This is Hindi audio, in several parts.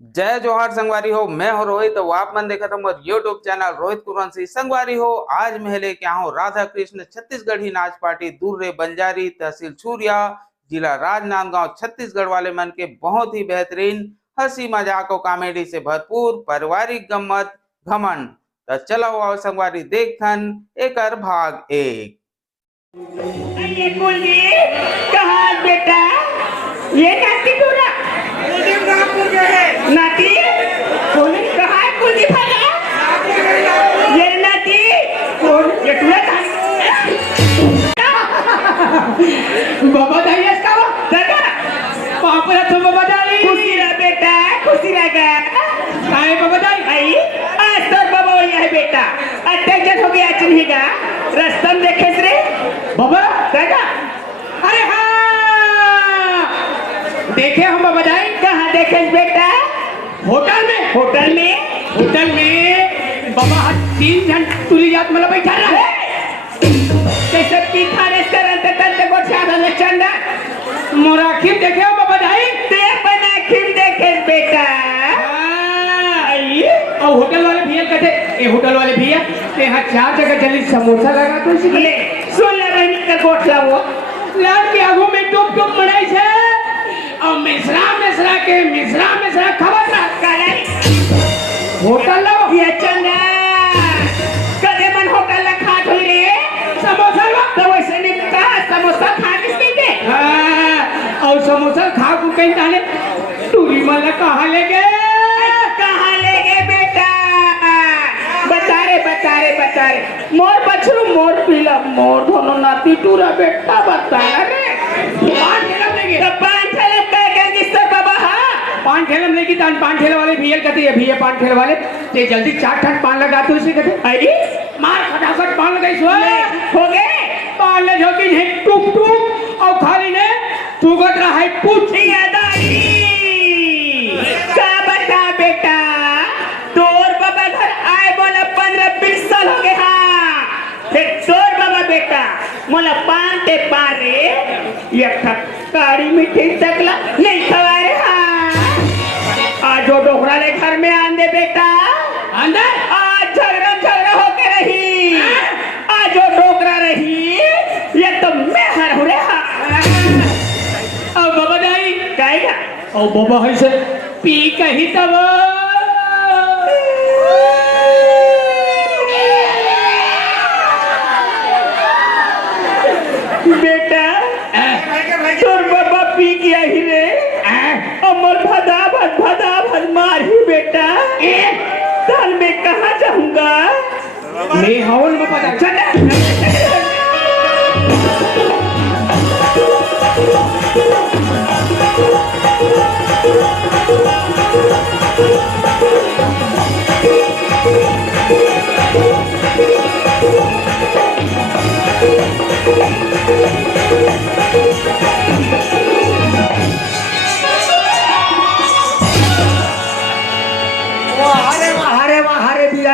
जय जोहार संगवारी हो। मैं हो रोहित। तो आप मन देखा था मोर यूट्यूब चैनल रोहित कुरवंशी संगवारी हो। आज मैं लेके आऊँ राधा कृष्ण छत्तीसगढ़ी नाच पार्टी दूर रे बंजारी तहसील छूरिया जिला राजनांदगांव छत्तीसगढ़ वाले मन के बहुत ही बेहतरीन हंसी मजाक और कॉमेडी से भरपूर पारिवारिक गम्मत घमंड। तो चलो आओ संगवारी देखथन एकर भाग एक। ये कुलदीप कहाँ बेटा? ये नाती पूरा कुलदीप नागपुर के है। नाती कुलदीप कहाँ है? कुलदीप है ये नाती कौन? ये टूरा था बाबा दाई इसका वो दादा पापा तो बाबा दाई खुशी रहा बेटा, खुशी रहा काय बाबा दाई आई आज तो बाबा वही है बेटा। अटैक हो गया चिन्हेगा रस्तम देखे रे बाबा दादा। अरे हाँ देखे हम बाबा दाई। कहाँ देखे बेटा? होटल में। होटल में बाबा तीन जन तुली जात मतलब बैठा रहा है कैसे की खाने से रंते तंते को चादा ले चंदा मोराखिम देखे हो बाबा दाई? ते बनाखिम देखे बेटा। और होटल वाले भैया कहते ये होटल वाले भैया यहाँ 4 जगह जल्दी समोसा लगा तो इसी ले सुन ले बहनी का गोठला वो लाल के आगू में टोप बनाई है और मिश्रा खबर ना करे होटल लो ये चंदा कदे मन होटल ला खात हुई रे समोसा लो तो वैसे नहीं कहा समोसा खा किसके के और समोसा खा को कहीं ताने टूरी वाला कहाँ ले गए बेटा? बता रे मोर बछरू मोर पीला मोर दोनों नाती टूरा बेटा बता रे पान ठेलम लेगी तो पान ठेलम कह गंगी सर बाबा। हाँ पान ठेलम लेगी तो पान ठेले वाले भैया कहते हैं भैया पान ठेले वाले ते जल्दी 4 ठन पान लगा तो उसे कहते अरे मार फटाफट पान लगाई सो हो गए पान ले जोगी है टुक और खाली ने चुगत रहा है पूछी दादी का बता बेटा तोर बाबा घर आए बोला 15-20 साल हो गए। हाँ फिर तोर बाबा बेटा मोला पान ते पारे एक काड़ी मिठी तकला नहीं खवा रे। हाँ आज जो डोकरा ले घर में आंदे बेटा अंदर आज झगड़ा होके रही आज जो डोकरा रही ये तो मैं हर हो रे। अब बाबा दाई कहेगा और बाबा है से पी कही तब बेटा तोर बाबा पी गया ही रे अमर भदा भद मार ही बेटा साल में कहाँ जाऊंगा मैं हवन में पता चला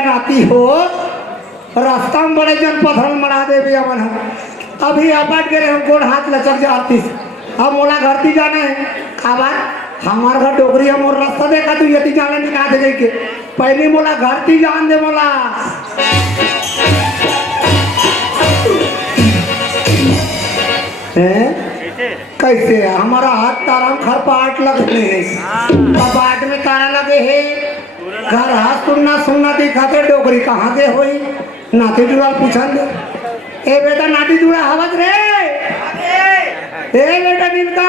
नाती हो रास्ता में बड़े जन पथल मरा दे भी अमन अभी अपट के हम गोड़ हाथ लचक जाती अब मोला घर ती जाना है खाबार हमार घर डोगरी है मोर रास्ता देखा तू यति जाने निकाल दे गई के पहले मोला घर ती जान दे मोला कैसे हमारा हाथ तारा खर पाट लगते है पाट में तारा लगे है घर हाथ सुनना दिखाते डोगरी कहाँ के होई नाती जुड़ा पूछन दे ए बेटा नाती जुड़ा हवत रे ए बेटा नीलका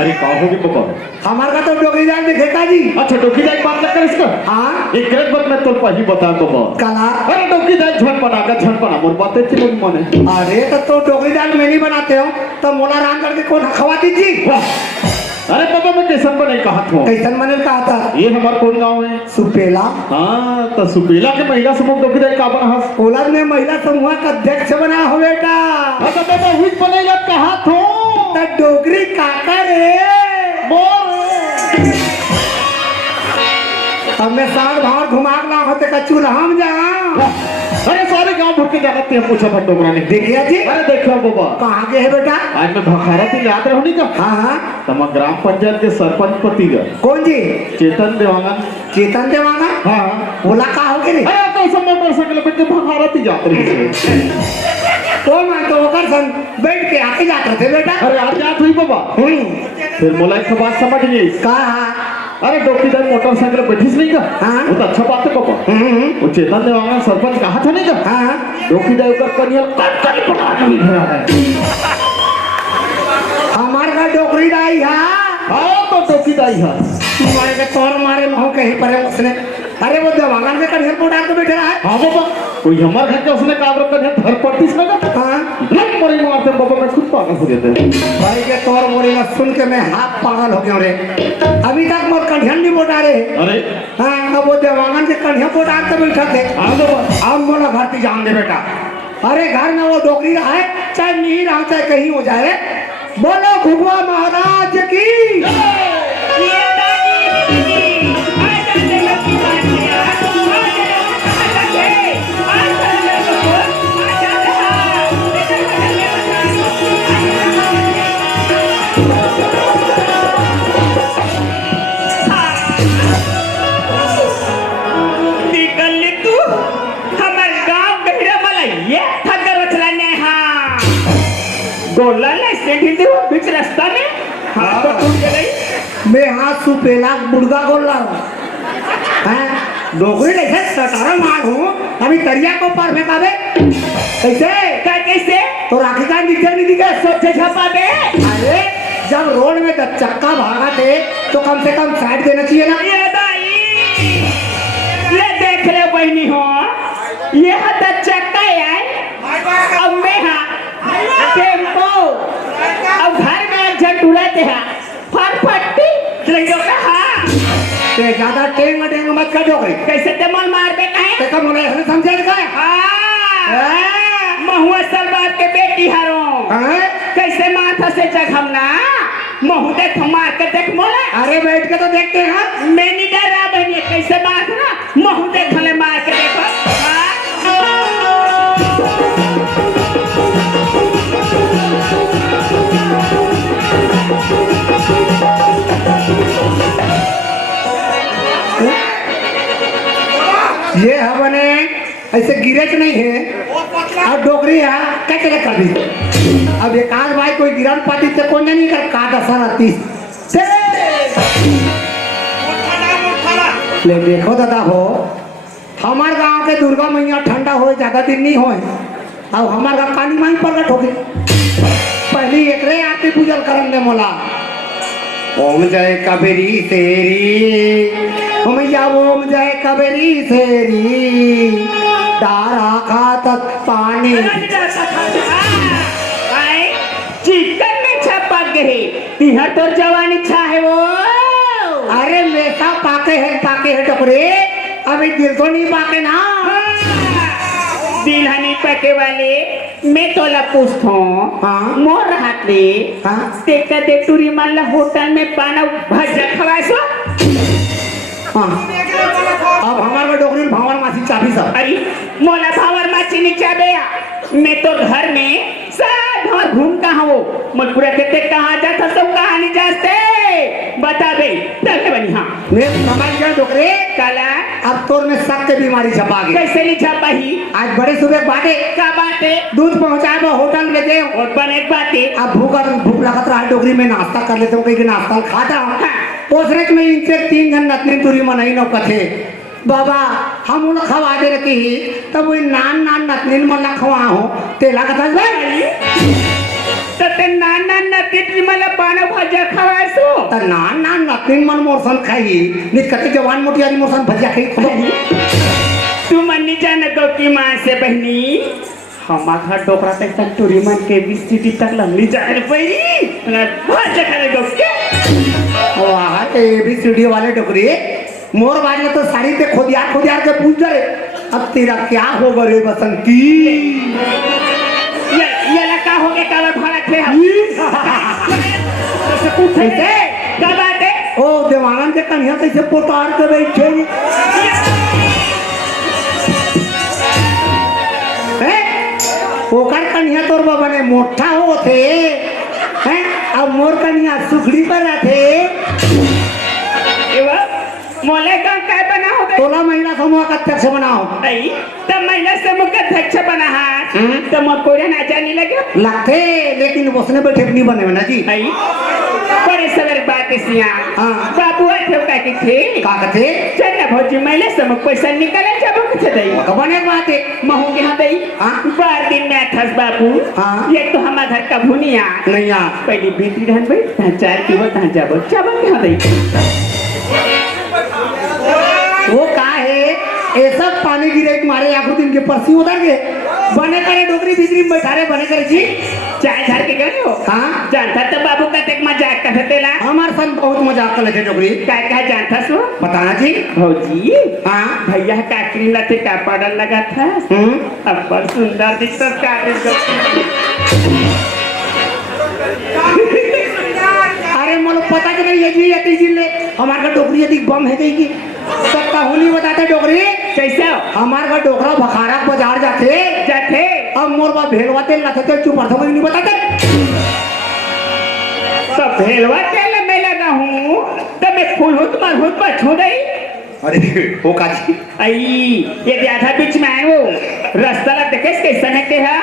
अरे काहो की पापा हमार का तो डोगरी जान दिखेगा जी। अच्छा डोकी जाए बात ना कर इसका। हाँ एक गलत बात मैं तो पही बता तो बात कला अरे डोकी जाए झटपना मोर बातें थी मन है। अरे तो डोगरी दाल में नहीं बनाते हो तो मोला राम करके कौन खवा दीजिए। अरे पापा मैं कैसन बने कहा था कैसन बने कहा था ये हमार कौन गांव है सुपेला। हाँ तो सुपेला के महिला समूह डोकी जाए का बना हस ओलर में महिला समूह का अध्यक्ष बना हो बेटा। तो पापा हुई बनेगा कहा थो तो डोगरी काका रे अब मैं साल भाव घुमागला होते का चूल्हा हम जा अरे सारे गांव भर के जाना ते पूछा था डोगरा ने देखिए जी अरे देखो बाबा कहाँ के है बेटा आज मैं भखारा थी याद रहो नहीं का हाँ हाँ तमा ग्राम पंचायत के सरपंच पति का कौन जी चेतन देवांगन चेतन देवांगा हाँ बोला का हो गई अरे तो सब मोटरसाइकिल पे के भखारा थी जात रही से तो मैं तो होकर सन बैठ के आके जाते थे बेटा अरे आज जात हुई बाबा फिर मोला एक बात समझ गई कहा अरे डॉक्टर मोटरसाइकिल बैठीस नहीं का हाँ। वो तो अच्छा बात है पापा वो चेतन देवांगन सरपंच कहा था नहीं का हाँ डॉक्टर का कनिया कट पड़ा नहीं भरा है हमार का डोकरी दाई है हाँ तो डॉक्टर आई है मारे के तौर मारे महू कहीं पर है उसने अरे वो देवांगन के कन्हैया को डाल के बैठे रहा है हाँ बाबा कोई हमारे घर के उसने काम रखा है घर पड़ती से ना हाँ लग पड़े मारते बाबा मैं खुद पागल हो गए थे भाई के तौर बोली ना सुन के मैं हाथ पागल हो गया रे अभी तक मोर कन्हैया नहीं बोटा रे अरे हाँ अब वो देवांगन के कन्हैया को डाल के बैठा थे हाँ बाबा अब मोला घर की जान दे बेटा अरे घर में वो डोकरी रहा है चाहे नहीं रहा चाहे कहीं हो जाए बोलो भगवा महाराज की गोला ले सेठी थी वो बीच रास्ता में हाथ तो टूट गई मैं हाथ सुपेला बुड़गा गोल रहा हूँ डोकरी नहीं सटारा मार हूँ अभी तरिया को पार में काबे कैसे क्या कैसे तो राखी का दिखे नहीं दिखे सोचे छपा दे अरे जब रोड में चक्का भागा थे तो कम से कम साइड देना चाहिए ना ये दाई ये देख ले बहनी हो ये हद चक्का है अब मैं हाँ टेम्पो अब घर में एक जन टूराते हैं फटफटी लगे हाँ ते ज्यादा टेंग टेंग मत कर डोकरी कैसे तेमल मार दे कहे ते कम होने ऐसे समझे का हाँ महुआ सरबार के बेटी हरो हैं कैसे माथा से जखम ना महू देख मार के देख मोला अरे बैठ के तो देखते हैं मैं नहीं डर रहा बहनी कैसे बात ना महू देख भले मार के देखो ये हवने ऐसे गिरे तो नहीं है और डोकरी है क्या चले कभी अब एक आध भाई कोई गिरन पाती तो कौन नहीं कर काट असर आती ले देखो दादा हो हमार गांव के दुर्गा मैया ठंडा हो ज्यादा दिन नहीं हो अब हमार गांव काली माई प्रकट हो गई पहली एकरे आरती पूजल करन दे मोला ओम जय कबीरी तेरी मैया ओम जय कबीरी तेरी डारा खातक पानी चिकन में छपा गए तिहर तो जवानी छाहे वो अरे मेसा पाके है टकरे अभी दिल तो नहीं पाके ना दिल हनी पके वाले मैं तोला पूछता हूँ हाँ। मोर हाथ ले हाँ। ते कदे टूरी माला होटल में पाना भजा खवासो हाँ अब हमारे में डोकरी भावर मासी चाबी सब अरे मोला भावर माची नहीं चाबे मैं तो घर में साथ और घूमता हूँ मलपुरा कहते कहाँ जाता सब कहाँ नहीं जाते बता बे तब बनी हाँ मैं समझ गया डोकरे काला अब तोर में शक के बीमारी छपा गई कैसे नहीं छपा ही आज बड़े सुबह बाटे क्या बात है दूध पहुंचाए वो होटल में गए और बने बात है अब भूख लगत रहा डोकरी में नाश्ता कर लेते हो कहीं नाश्ता खाता हूँ हाँ। पोसरच में इनसे 3 जन नतनी तुरी मनाई नौ कथे बाबा हम उन खवा दे रखी ही तब वो नान नतनी मन खवा हो तेला कथा तो ते नाना नतीत मला पाना भाज्या खवायसो त नान नतनी मन मोरसन खाई नित कथे जवान मोटी आदमी मोरसन भजिया खाई खबो तू मन्नी जान गो की माँ से बहनी हमारा डोकरा तक तक टूरी मन के बिस्टिटी तक लंबी जा रही पई भाज्या खाने गो के वाह ते भी सीढ़ी वाले डोकरी मोर बाजले तो साड़ी पे खोदियार के पूछ जा रे अब तेरा क्या होगा रे बसंती ये लगा हो गया काला भाड़ा थे हम तो पूछे थे क्या बात है ओ देवानंद के कन्या कैसे पोतार के बैठे ओकर कन्या तोर बाबा ने मोटा हो थे हैं अब मोर कन्या सुखड़ी पर रहते एवा मोले का काय बना हो गई तोला महिला समूह का अध्यक्ष बनाओ नहीं तब महिला समूह का अध्यक्ष बना है तो मोर कोरे ना जाने लगे लगते लेकिन उसने बैठे नहीं बने ना जी नहीं बड़े सवेरे बात सिया हाँ। बाबू थे का के थे का कहते चल ना भौजी महिला समूह पैसा निकाले जब के दई बने बात है महू के हां दई हाँ। 12 दिन में थस बाबू हाँ। ये तो हमारा घर का भुनिया नहीं आ पहली भीतरी रहन भाई ता चार की वो ता जाबो चावल के हां दई वो का है ऐसा पानी गिरे के मारे आखो दिन के परसी उधर के बने करे डोकरी बिजली में बैठा रहे बने करे जी चाय झाड़ के गए हो हाँ। जानता तो बाबू का तेक मजाक करते ला हमार सन बहुत मजाक कर लेते डोकरी काय काय जानता सो बताना जी भौजी हाँ भैया का क्रीम लाते का पाउडर लगा था अब पर सुंदर दिखता का अरे मोलो पता कि नहीं ये जी ये जिले हमार का डोकरी यदि बम है की सबका होली बताते डोकरी कैसे हमार का डोकरा बखारा बाजार जाते जाते अब मोर बा भेलवाते लाते तो चुप रहो नहीं बताते तो भेलवा तेल में लगा हूँ तो मैं फूल हुत पर छू दई अरे वो काजी आई ये आधा बीच में आए वो रास्ता ला देखे कैसे है के है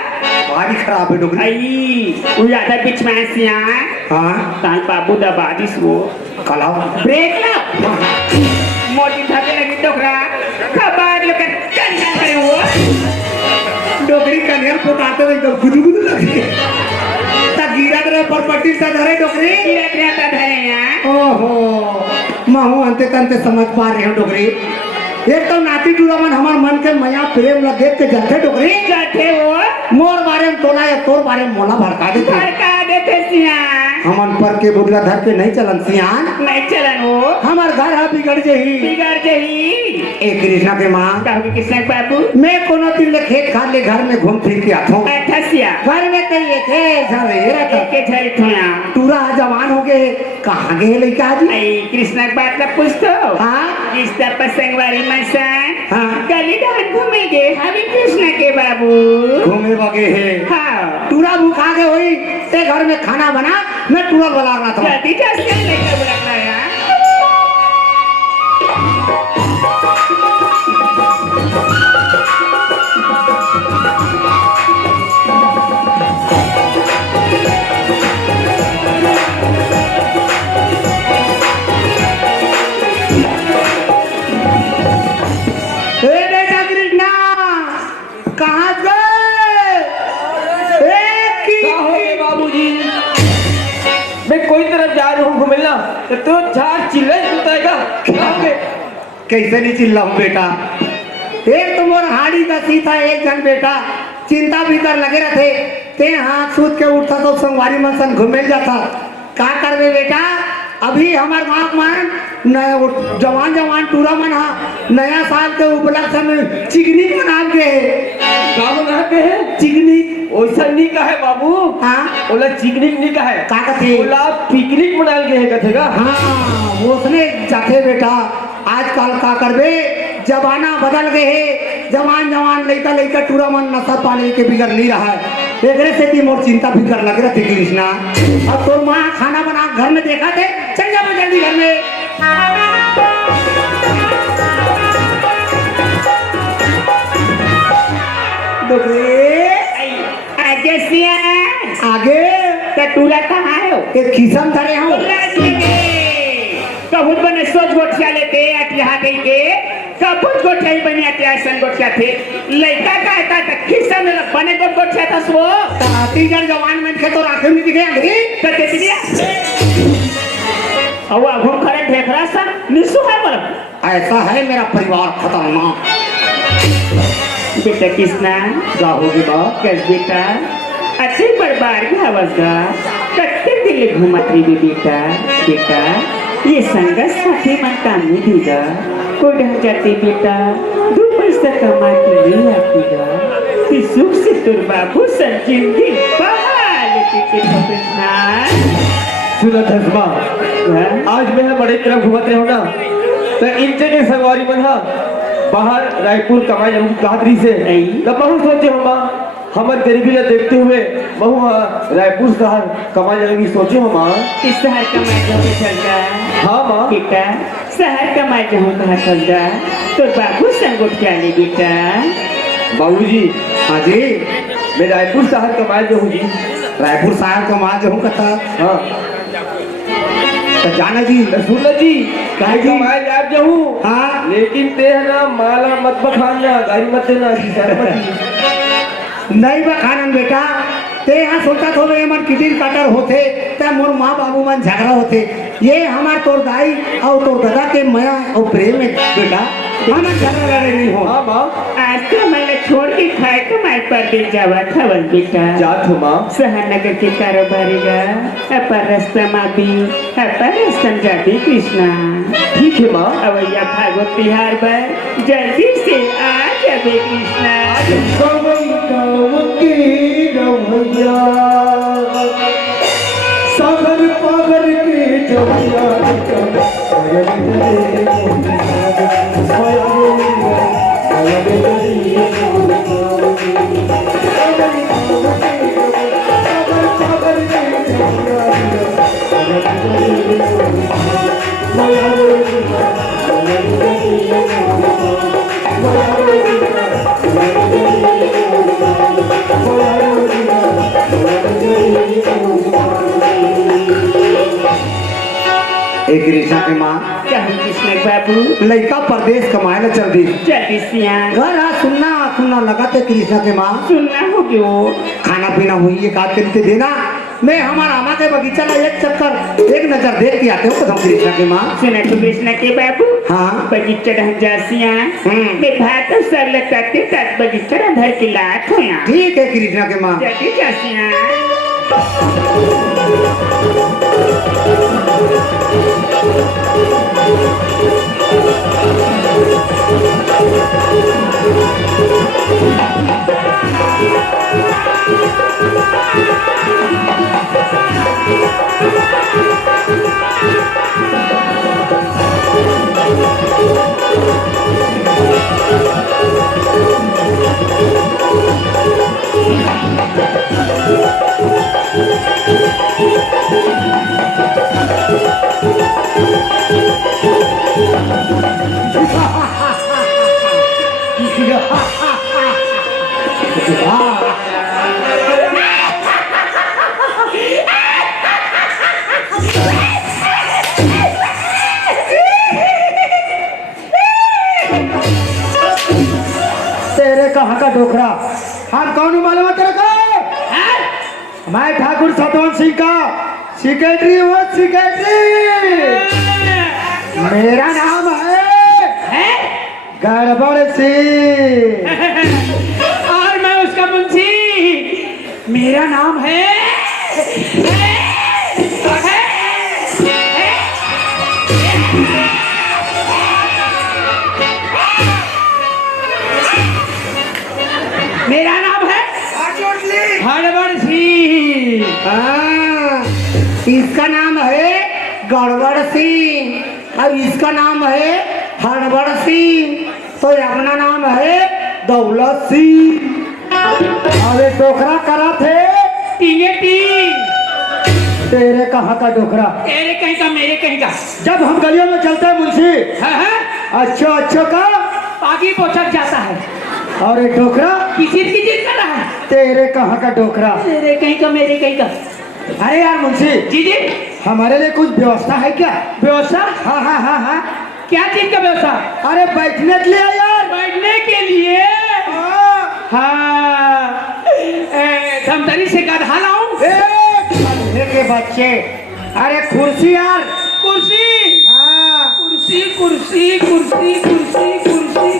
भारी खराब है डोकरी आई वो आधा बीच में सिया हाँ तान बाबू दबा दिस वो कलाओ ब्रेक ला मोटी धागे लगी डोकरा खबर लोग कन्या करे वो डोकरी कन्या पुकारते हुए एकदम गुदु गुदु लगे ता गिरा करे पर पट्टी सा धरे डोकरी गिरा गिरा धरे यहाँ ओहो महू अंते तंते समझ पा रहे हो डोकरी एक तो नाती टूरामन हमार मन के मया प्रेम लगे के जाते डोकरी जाते वो मोर बारे में तोला या तोर बारे में मोला भड़का देते भड़का देते सिया हमन पर के बुगला धर के नहीं चलन सियान नहीं चलन वो हमार घर है बिगड़ जही बिगड़ जही ए कृष्णा के माँ कहोगे किसने बाबू मैं कोनो दिन ले खेत खाद ले घर में घूम फिर के आतो अच्छा सिया घर में कई थे झरे रहता के झरी थोया टूरा जवान हो गए कहाँ गए लड़का जी आई कृष्णा की बात का पूछतो हाँ रिश्ता पसंगवारी मनसान हाँ। गली डान घूमेंगे हमें कृष्णा के बाबू घूमे बगे है हाँ टूरा भूखा के होई ते घर में खाना बना मैं टूरा बना रहा था जल्दी जल्दी लेकर बुलाना यार ए बेटा कृष्णा कहाँ गए क्या हो गए बाबूजी? मैं कोई तरफ जा रहा हूँ घूमना तो झाड़ चिल्ला सुताएगा क्या हो गए? कैसे नहीं चिल्ला हूँ बेटा एक तो मोर हाड़ी का सीता एक जन बेटा चिंता भी कर लगे रहते ते हाथ सूत के उठता तो संगवारी मनसन घूमे जाता का करबे बेटा अभी हमार गाँव में जवान जवान टूरा मन हा नया साल के उपलक्ष्य में चिकनिक मना के गाँव में रहते हैं चिकनिक वैसा नहीं का है बाबू हाँ ओला पिकनिक नहीं का है का कथे ओला पिकनिक मनाल के है कथेगा हाँ वो उसने जाते बेटा आजकल का करबे जमाना बदल गए है जवान जवान लड़का लड़का टूरा मन नशा पानी के बिगड़ नहीं रहा है एकरे से भी मोर चिंता फिकर लग रहा थी कृष्णा अब तोर माँ खाना बना घर में देखा थे चल जा जल्दी घर में आगे सिया आगे तो टूला कहाँ है एक खिसम धरे हूँ बहुत बने सोच गोठिया लेते अटिया गई के कबूत गोठिया ही बनी अटिया सन गोठिया थे लड़का का था तो खिसा में बने गोठिया था सो तीन जवान में थे तो राखे में दिखे अभी तो दे दिया अब घूम खड़े देख रहा सा निशु है बोला ऐसा है मेरा परिवार खतरनाक बेटा किसना होगी बात कस बेटा अच्छे बर्बाद की अवस्था कत्ते दिल घूमत रही बेटा बेटा ये संगत साथी मन काम नहीं देगा कोई ढंग जाते बेटा 2 पैसा कमा के ले आतीगा कि सुख से तुर बाबू संजीव की बहाल के कृष्णा सुनो धसमा आज मैं बड़े तरफ घूमते हो ना तो इनसे के संगवारी मन हा बाहर रायपुर कमाई हम गादरी से तब बहुत सोचे हम हमार गरीबी ला देखते हुए बहु रायपुर शहर कमाई जाने की सोचे हम इस शहर का मैं जो चलता हाँ माँ बेटा शहर का मैं जो कहा चलता तो बाबू संगोट क्या ले बेटा बाबूजी हाँ जी मैं रायपुर शहर कमाई जो हूँ जी रायपुर शहर का माँ जो हूँ कथा हाँ तो जाना जी सुन लो जी काहे जी? कमाई जाब जो हूँ हाँ लेकिन ते है ना माला मत बखाना गाड़ी मत देना जी शहर मत नहीं बखानन बेटा ते यहाँ सोचा थो वे मन किटिन काटर होते ते मोर माँ बाबू मन झगड़ा होते ये हमार तोर दाई और तोर दादा के माया और प्रेम में बेटा हम झगड़ा लड़े नहीं हो हाँ माँ आज तो मैंने छोड़ के खाए तो मैं पर दे जावा था बल बेटा जात हो माँ शहर नगर के कारोबारी गा अपर रास्ता मापी अपर रास्ता जाती कृष्णा ठीक है माँ अवैया भागवत तिहार पर जल्दी से आ जाबे कृष्णा सागर पागर के जमिया एक कृष्णा के माँ कहूँ कृष्ण बाबू लड़का परदेश कमाए ला चल दी जल्दी से आ घर आ सुनना लगा थे कृष्णा के माँ सुनना हो गयो खाना पीना हुई एक आध करके देना मैं हमारा आमा के बगीचा ला एक चक्कर एक नजर देख के आते हूँ कदम कृष्णा के माँ सुना तो कृष्ण के बाबू हाँ बगीचा ढंग जासिया मैं भात और सर लगाते तक बगीचा धर के लात हो यहाँ ठीक है कृष्णा के माँ जल्दी जासिया तेरे कहाँ का डोकरा हम कौन मालूम है तेरे को मैं ठाकुर सतवंत सिंह का सेक्रेटरी हूँ सेक्रेटरी मेरा नाम है गड़बड़ सिंह और मैं उसका मुंशी मेरा नाम है मेरा नाम है हड़बड़ सिंह हाँ, इसका नाम है गड़बड़ सिंह और इसका नाम है हड़बड़ सिंह तो अपना नाम है दौलत सिंह अरे डोकरा करा थे टींगे टींग तेरे कहाँ का डोकरा तेरे कहीं का मेरे कहीं का जब हम गलियों में चलते हैं मुंशी हाँ अच्छा का आगे पोछक जाता है और एक डोकरा किचिर कर रहा है तेरे कहाँ का डोकरा तेरे कहीं का मेरे कहीं का अरे यार मुंशी जी जी हमारे लिए कुछ व्यवस्था है क्या व्यवस्था हाँ क्या चीज का व्यवस्था अरे बैठने के लिए यार बैठने के लिए हाँ धमतरी से गधा लाऊं बंधे के बच्चे अरे कुर्सी यार कुर्सी हाँ कुर्सी कुर्सी कुर्सी कुर्सी कुर्सी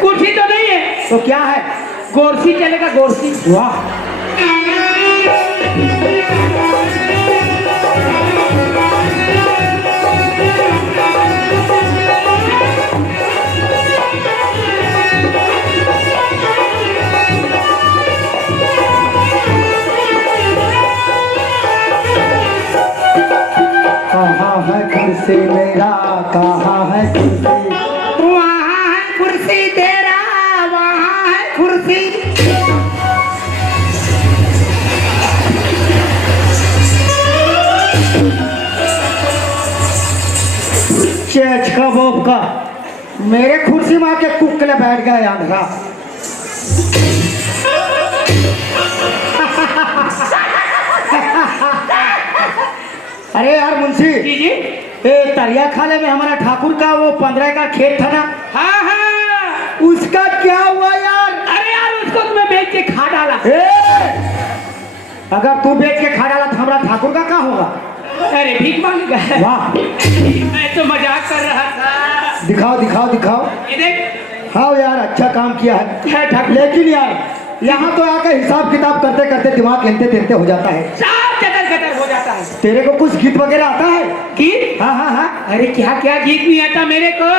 कुर्सी तो नहीं है तो क्या है गोरसी चलेगा गोरसी वाह कुर्सी मेरा कहाँ है कुर्सी? वहाँ है कुर्सी तेरा, वहाँ है कुर्सी। चेच का बोप का मेरे कुर्सी में आके कुकले बैठ गए आंधरा। अरे यार मुंशी जी जी। ए तरिया खाले में हमारा ठाकुर का वो 15 का खेत था ना, हाँ हाँ। उसका क्या हुआ यार? अरे यार उसको तुम्हें बेच के खा डाला। ए, अगर तू बेच के खा डाला तो हमारा ठाकुर का क्या होगा? अरे भीख मांग गया। वाह, मैं तो मजाक कर रहा था। दिखाओ दिखाओ दिखाओ। ये देख। हाँ यार अच्छा काम किया है ठाकुर लेकिन यार यहाँ तो आकर हिसाब किताब करते करते दिमाग खेलते खेलते हो जाता है। सब चटर चटर हो जाता है। तेरे को कुछ गीत वगैरह आता है? गीत? हाँ हाँ हाँ। अरे क्या क्या गीत नहीं आता मेरे को।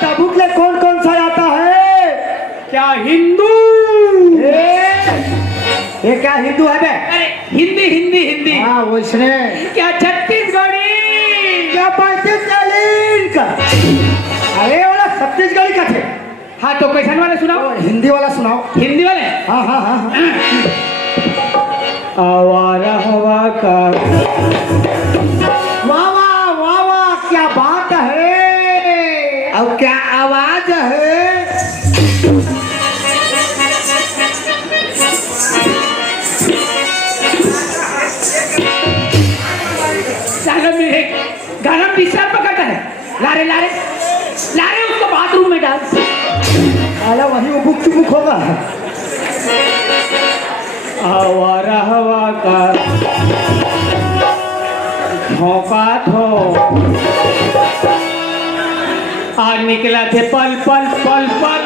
तबुक ले कौन कौन सा आता है? क्या हिंदू? ये क्या हिंदू है बे? अरे हिंदी हिंदी हिंदी। हाँ उसने क्या छत्तीसगढ़ी? क्या 35 का? अरे वाला छत्तीसगढ़ी का थे। हाँ तो कैसन वाले सुनाओ। हिंदी वाला सुनाओ। हिंदी वाले? हाँ हाँ हाँ हाँ। आवारा हवा का वाह वाह वाह वाह क्या बात है। अब क्या आवाज है। साला मेरे गाना पिस्सा पकड़ता है। लारे लारे लारे उसको बाथरूम में डाल। अला वही वो बुक चुमुक होगा। आवारा हवा का झोंका थो आ निकला थे पल पल पल पल।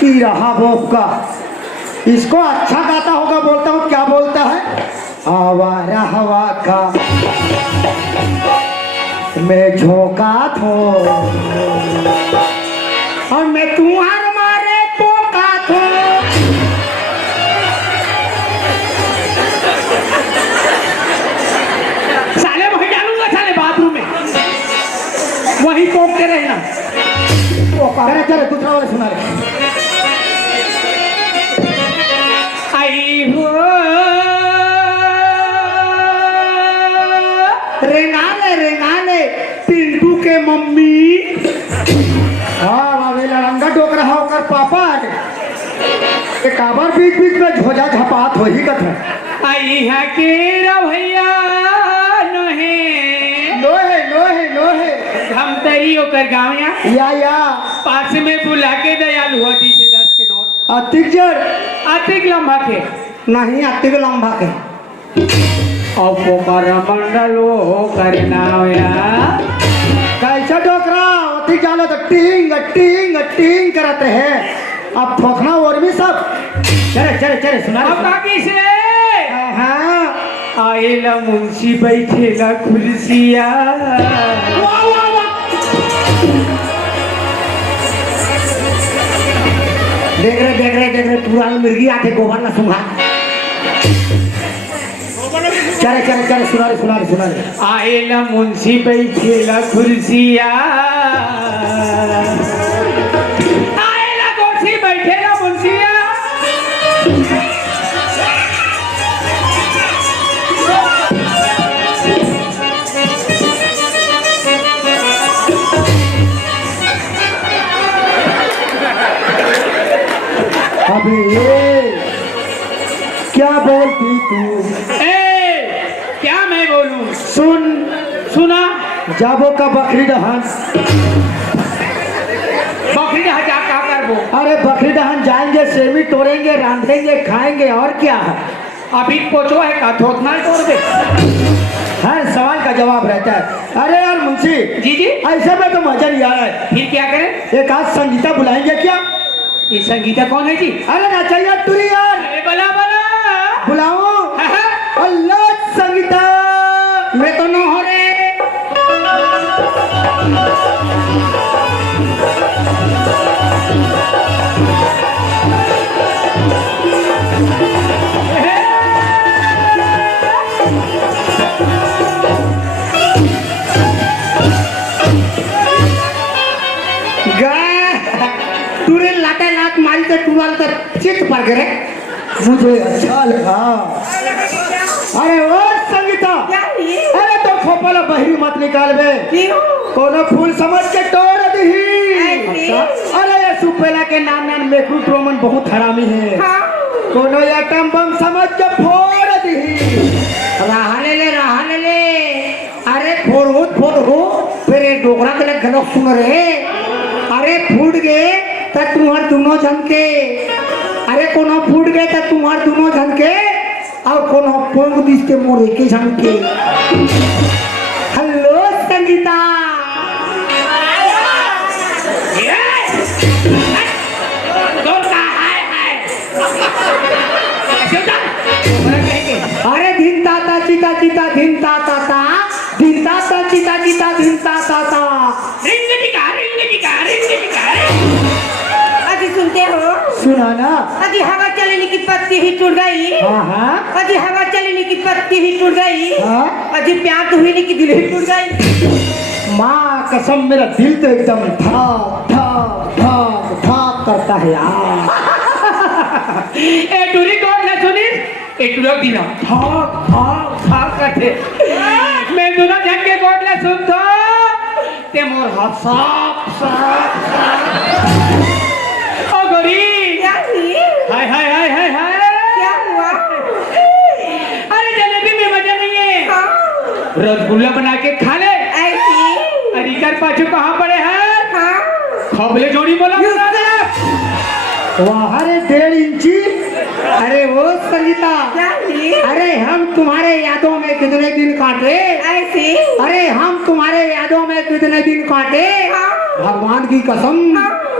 की रहा बोप का, इसको अच्छा गाता होगा। बोलता हूँ क्या बोलता है? आवारा हवा का मैं झोंका थो और मैं तुम्हारे मारे पोका थो। साले वही डालूंगा साले बाथरूम में। वही पोकते रहना। चले चले दूसरा वाला सुना रहे। आई हो रेंगाले पिंटू के मम्मी। हाँ वावेला रंगा डोक रहा होकर पापा के काबर बीच बीच में झोजा झपात हो ही कथा। आई है के भैया नहे लोहे लोहे लोहे हम तरी होकर गाँव या पास में बुला के दयालु होती से 10 के नोट अतिक जड़ अतिक लंबा के नहीं अतिक लंबा के और पोकर मंडलो करना कैसा डोकरा अतिक जालो तो टिंग टिंग टिंग करते हैं। अब ठोकना और भी सब। चले चले चले सुना अब बाकी से हाँ आएला मुंशी बैठेला कुर्सिया। वाह वाह वाह। देख रहे पूरा मिर्गी आके गोबर ना सुंघा। चले सुना रहे। आएला मुंशी बैठेला कुर्सिया। आएला कुर्सी बैठेला मुंशिया। अबे ये क्या बोलती तू? क्या मैं बोलूं? सुना जाबो का बकरी दहन। बकरी हजा क्या करबो? अरे बकरी दहन जाएंगे, सेमी तोड़ेंगे, रांधेंगे, खाएंगे और क्या है। अभी पोचो है का थोतना तोड़ दे। हर सवाल का जवाब रहता है। अरे यार मुंशी जी जी ऐसे में तो मजा नहीं आ रहा है। फिर क्या करें? एक आज संगीता बुलाएंगे क्या? ये संगीता कौन है जी? अरे ना चाहिए टूरी यार। अरे बला बला बुलाओ। अल्लाह संगीता मैं तो न हो रे। वाले तो चित पर गिरे। मुझे अच्छा लगा। अरे ओ संगीता, क्या ये? अरे तो खोपला बहरी मत निकाल बे, क्यों? कोनो फूल समझ के तोड़ दही। ऐसे? अरे ये सुपेला के नान नान मेकरू ट्रोमन बहुत हरामी है, हाँ। कोनो एटम बम समझ के फोड़ दही। रहा ले ले। अरे फोड़ फिर ये डोगरा के लिए गलत सुन रहे। अरे फूट गए तो तुम्हार दोनों जन के, अरे कोनो फूट गए तो तुम्हार दोनों जन के, और कोनो पोंग दिसते मोरे के जन के। हेलो संगीता। अरे धिन ताता चिता चिता धिन ताता ता, धिन ताता चिता चिता धिन ताता ता। अजी सुनते हो? सुना ना। अजी हवा चलने की पत्ती ही टूट गई। हाँ अजी हवा चलने की पत्ती ही टूट गई। हाँ। अजी प्यार तो हुई की दिल ही टूट गई। माँ कसम मेरा दिल तो एकदम ठाक ठाक ठाक ठाक करता है यार। ए टूरी कौन है सुनी? ए टूरा दिना ठाक ठाक ठाक करते। मैं दोनों जन के कोटला सुनता ते मोर हाथ साफ साफ। ओ गोरी, क्या हुई? हाय हाय हाय हाय हाय। क्या हुआ? अरे जलेबी में मजा नहीं है, हाँ। रसगुल्ला बना के खा ले। ऐसी? अरे कर पाछू कहाँ पड़े हैं? हाँ। खबले जोड़ी बोला बना दे। वाह रे 1.5 इंची। अरे वो संगीता, क्या हुई? अरे हम तुम्हारे यादों में कितने दिन काटे। ऐसी? अरे हम तुम्हारे यादों में कितने दिन काटे। हाँ। भगवान की कसम,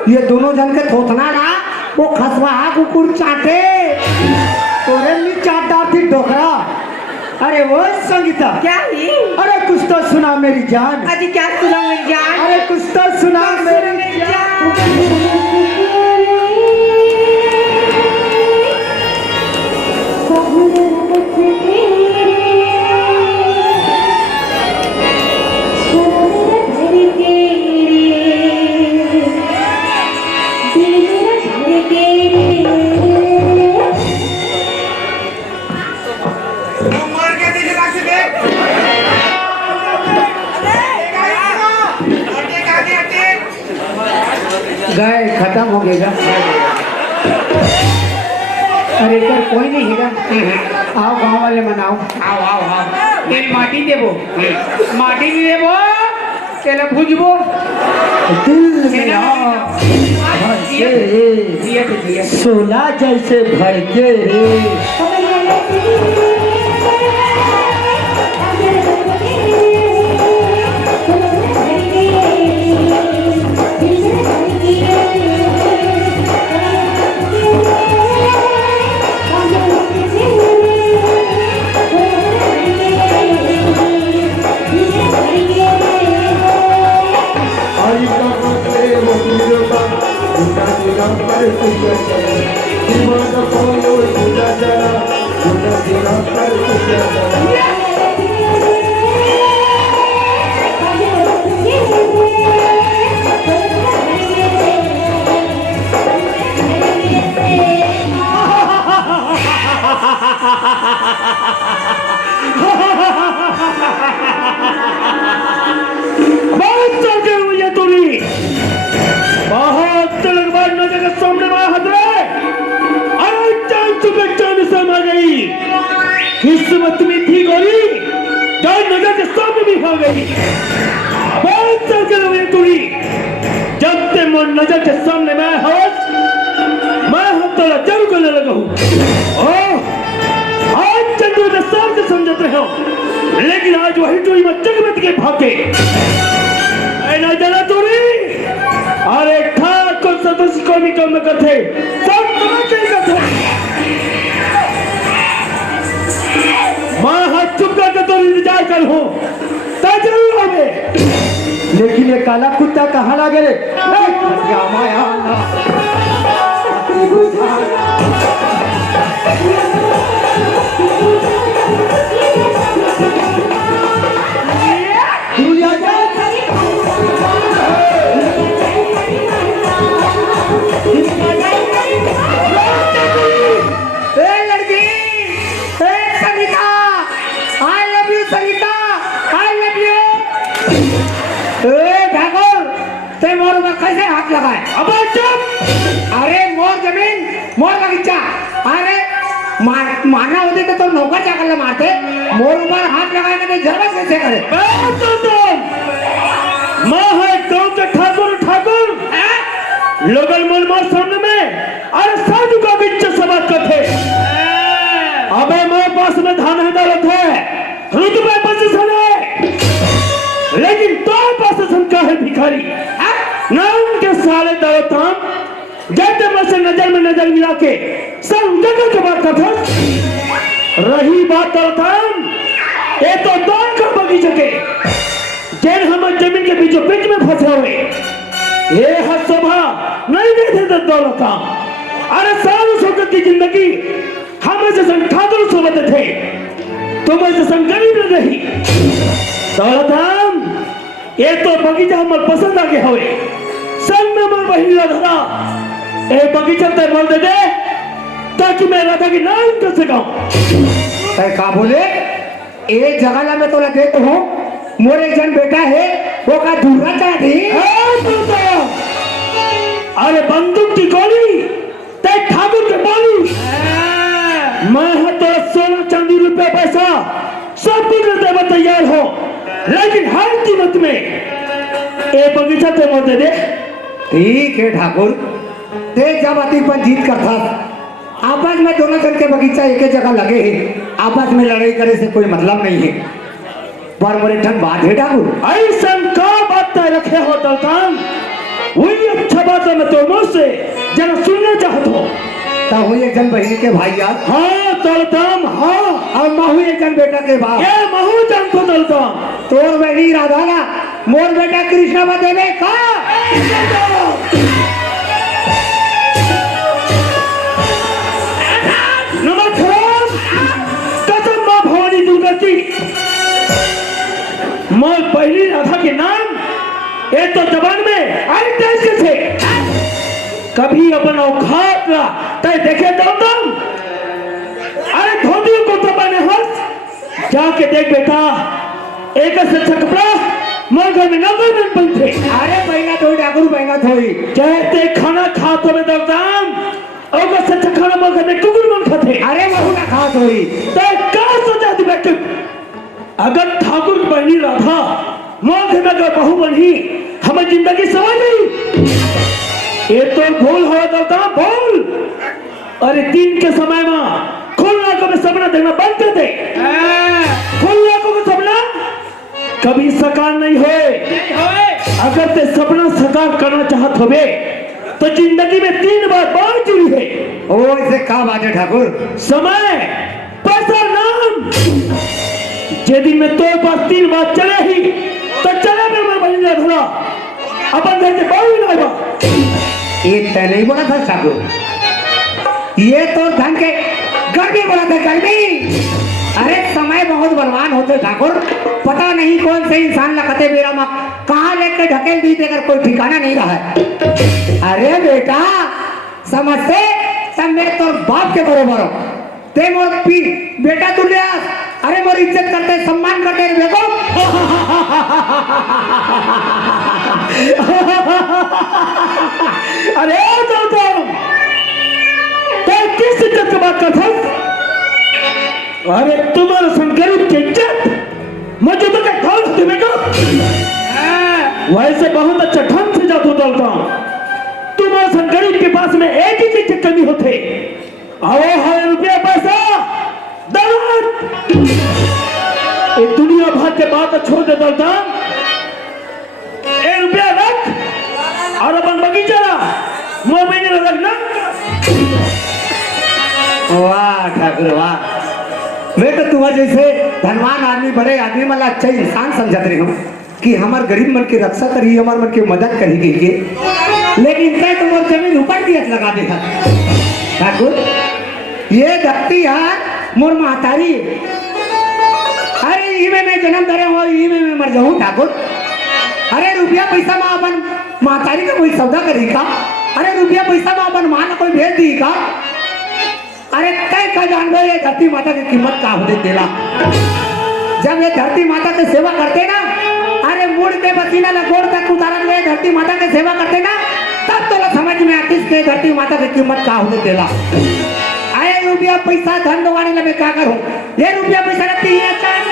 ये दोनों जन के थोथना ना वो खसवा कुकुर चाटे। तोरे लिए चाटा थी डोकरा। अरे वो संगीता, क्या हुई? अरे कुछ तो सुना मेरी जान। अजी क्या सुना मेरी जान? अरे कुछ तो सुना मेरी गए खत्म हो गएगा। अरे कर कोई नहीं हैगा। आओ गांव वाले मनाओ। आओ आओ आओ। तेल माटी देबो, माटी भी देबो, तेल भुजबो। दिल में आग भड़के, सोला जैसे भड़के रे। बहुत चलते हुए ये तोरी बहुत तलक बार नजर के सामने में हाथ रे। अरे चांद चुपे चांद समा गई, किस्मत में थी गोरी, चांद नजर के सामने भी हो गई। बहुत चलते हुए तोरी, जब ते मोर नजर के सामने में हवस मैं हम तोला जरूर करने लगा हूँ। आज चंद्र के सामने समझते रहे हो, लेकिन आज वही टोई में चकमत के भागे ना जला तोरी। अरे ठाकुर सदस्य को भी कम करते, सब तमाचे करते। मां हाथ चुप करके तो इंतजार कर हो जरूर आवे। लेकिन ये काला कुत्ता कहाँ लगे रे? माया Bye. मोर ऊपर कैसे हाथ लगाए? अब चुप। अरे मोर जमीन, मोर बगीचा, अरे मारना होती तो नौकर जाकर मारते, मोर ऊपर हाथ लगाने की जरूरत कैसे करे? मैं है गांव के ठाकुर ठाकुर लोगल मन मार सामने में अरे साधु का बिच्चा समाज का थे। अबे मेरे पास में धान है दौलत है, रुतबे पोजीशन है, लेकिन तो पोजीशन का है भिखारी। नाम के साले दौलत जैसे मैं से नजर में नजर मिला के सब जगह के बात करता। रही बात दौलत ये तो दौड़ का बगीचे के जेल हमारे जमीन के बीचों बीच में फंसे हुए ये हद शोभा नहीं देते थे दौलत। अरे सालों शौकत की जिंदगी हम ऐसे ठाकुर सोबत थे, तुम ऐसे गरीब नहीं। दौलत ये तो बगीचा हमारे पसंद आ गया हुए संग में हमारे बहिनी राधा ए बगीचा तय बोल दे दे ताकि मैं राधा की नाम कर सकाऊं। तय का बोले ये जगह में तो लगे तो हूँ मोर एक जन बेटा है वो का दूसरा चाहती। अरे बंदूक की गोली तय ठाकुर के बोली मैं है तो सोना चांदी रुपया पैसा सब कुछ देने तैयार हो, लेकिन हर कीमत में ए बगीचा ते बोल दे दे। ठीक है ठाकुर, ते जब अतिपन जीत कर था आपस में दोनों जन के बगीचा एक ही जगह लगे हैं, आपस में लड़ाई करे से कोई मतलब नहीं है। पर मोरे ठन बात है ठाकुर, ऐसा का बात तय रखे हो दौलतान, वही अच्छा बात है मैं तो मुझसे जरा सुनना चाहता हूँ। ता हुई एक जन बहनी के भाई यार। हाँ दौलतान हाँ, और महू एक जन बेटा के बाप। ये महू जान को दौलतान तोर बहनी राधा ना मोर बेटा कृष्णा बदेवे का। नमस्कार कसम माँ भवानी दुर्गा की मैं पहली राधा के नाम ये तो जबान में आई कैसे थे कभी अपन औकात ना तय देखे दौलतान। अरे धोती को तो बने हंस जाके देख बेटा एक से अच्छा कपड़ा मोर घर में नौकर बन बनते। अरे बहना थोड़ी ठाकुर बहना थोड़ी कहते खाना खा तो में दौलतान और अच्छा खाना मोर घर में कुकुर बन खाते। अरे महू ना खास हुई तो क्या सोचा थी बेटे अगर ठाकुर की बहनी राधा मोर घर में अगर बहू बनी हमें जिंदगी समझ गई। ये तो भूल हो दौलता भूल। अरे दिन के समय में खुल आंखों में सपना देखना बंद कर दे। खुल आंखों में सपना कभी साकार नहीं होए। अगर ते सपना साकार करना चाहत होवे तो जिंदगी में 3 बार बहुत जरूरी है। ओ इसे का बात है ठाकुर? समय पैसा नाम जे दिन में तो पास 3 बार चले ही तो चले में मैं बनी राधा अपन घर से बाहर नहीं बा। ये तय नहीं बोला था ठाकुर, ये तो धन के गर्मी बोला था गर्मी। अरे समय बहुत बलवान होते ठाकुर, पता नहीं कौन से इंसान लगते बेरा में कहाँ लेकर ढकेल दी देकर कोई ठिकाना नहीं रहा है। अरे बेटा समझते सब मेरे तो बाप के बरोबर हो, ते मोर पी बेटा तू ले आ। अरे मोर इज्जत करते सम्मान करते देखो। अरे तो किस इज्जत की बात करता? अरे तुम्हारा संगरीब की इज्जत मुझे तो क्या ढंग से बेटा वैसे बहुत अच्छा ढंग से जादू डालता हूं। तुम्हारा संगरीब के पास में एक ही चीज की कमी होते है रुपया पैसा दौलत। ये दुनिया भर के बात छोड़ दे दौलता ए रुपया रख और अपन बगीचा मोर महीने रखना। वाह ठाकुर वाह, मैं तो तुम्हारे जैसे धनवान आदमी बड़े आदमी मतलब अच्छा इंसान समझत रही हूँ कि हमारे गरीब मन की रक्षा करी हमारे मन की मदद करी गई के, लेकिन तय तो मोर जमीन ऊपर दिया लगा दे ठाकुर। ये धरती यार मोर महतारी, अरे इमे मैं जन्म धरे हो इमे मैं मर जाऊँ ठाकुर। अरे रुपया पैसा में अपन महतारी का कोई सौदा करी का? अरे रुपया पैसा में अपन मां कोई भेज दी का? अरे तय का जान गए ये धरती माता की कीमत का होते तेला। जब ये धरती माता की सेवा करते ना अरे मुड़ के पसीना ला गोड़ तक उतारन ले धरती माता के सेवा करते ना, तब तो समझ में आती के धरती माता की कीमत का होने देला। आए रुपया पैसा धन दवाने लगे क्या करूं, ये रुपया पैसा रखती है चार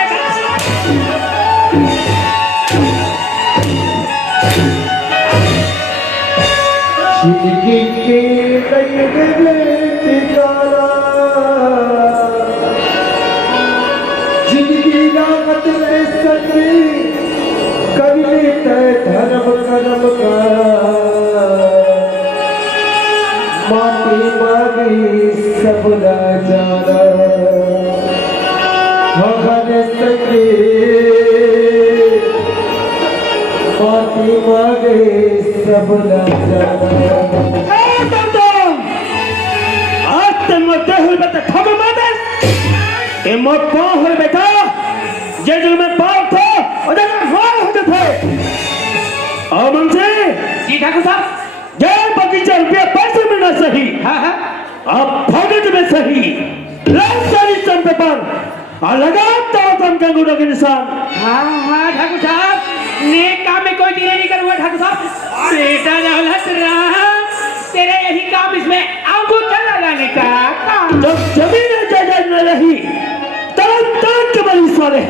जिंदगी के जिंदगी लागत में सती कभी धर्म कर्म का माटी मागी सब न जाना हर सके माटी मागे सब न जाना। आज तक मरते हुए बेटा खबर माता ए मोर पाँव हुए बेटा जे जग में पाँव था और जग में हार होते थे। और मुझे जी ठाकुर साहब, जय बगीचा रुपया पैसे में न सही, अब भगत में सही लाचारी चंद पर और लगातार तुम कंगूरों के निशान। हाँ ठाकुर साहब, नेक काम में कोई डिले नहीं करूंगा ठाकुर साहब। बेटा दौलत राम, तेरे यही काम इसमें अंगूठा लगाने का काम। जब जमीन जायदाद न रही तब तक के बड़ी सारे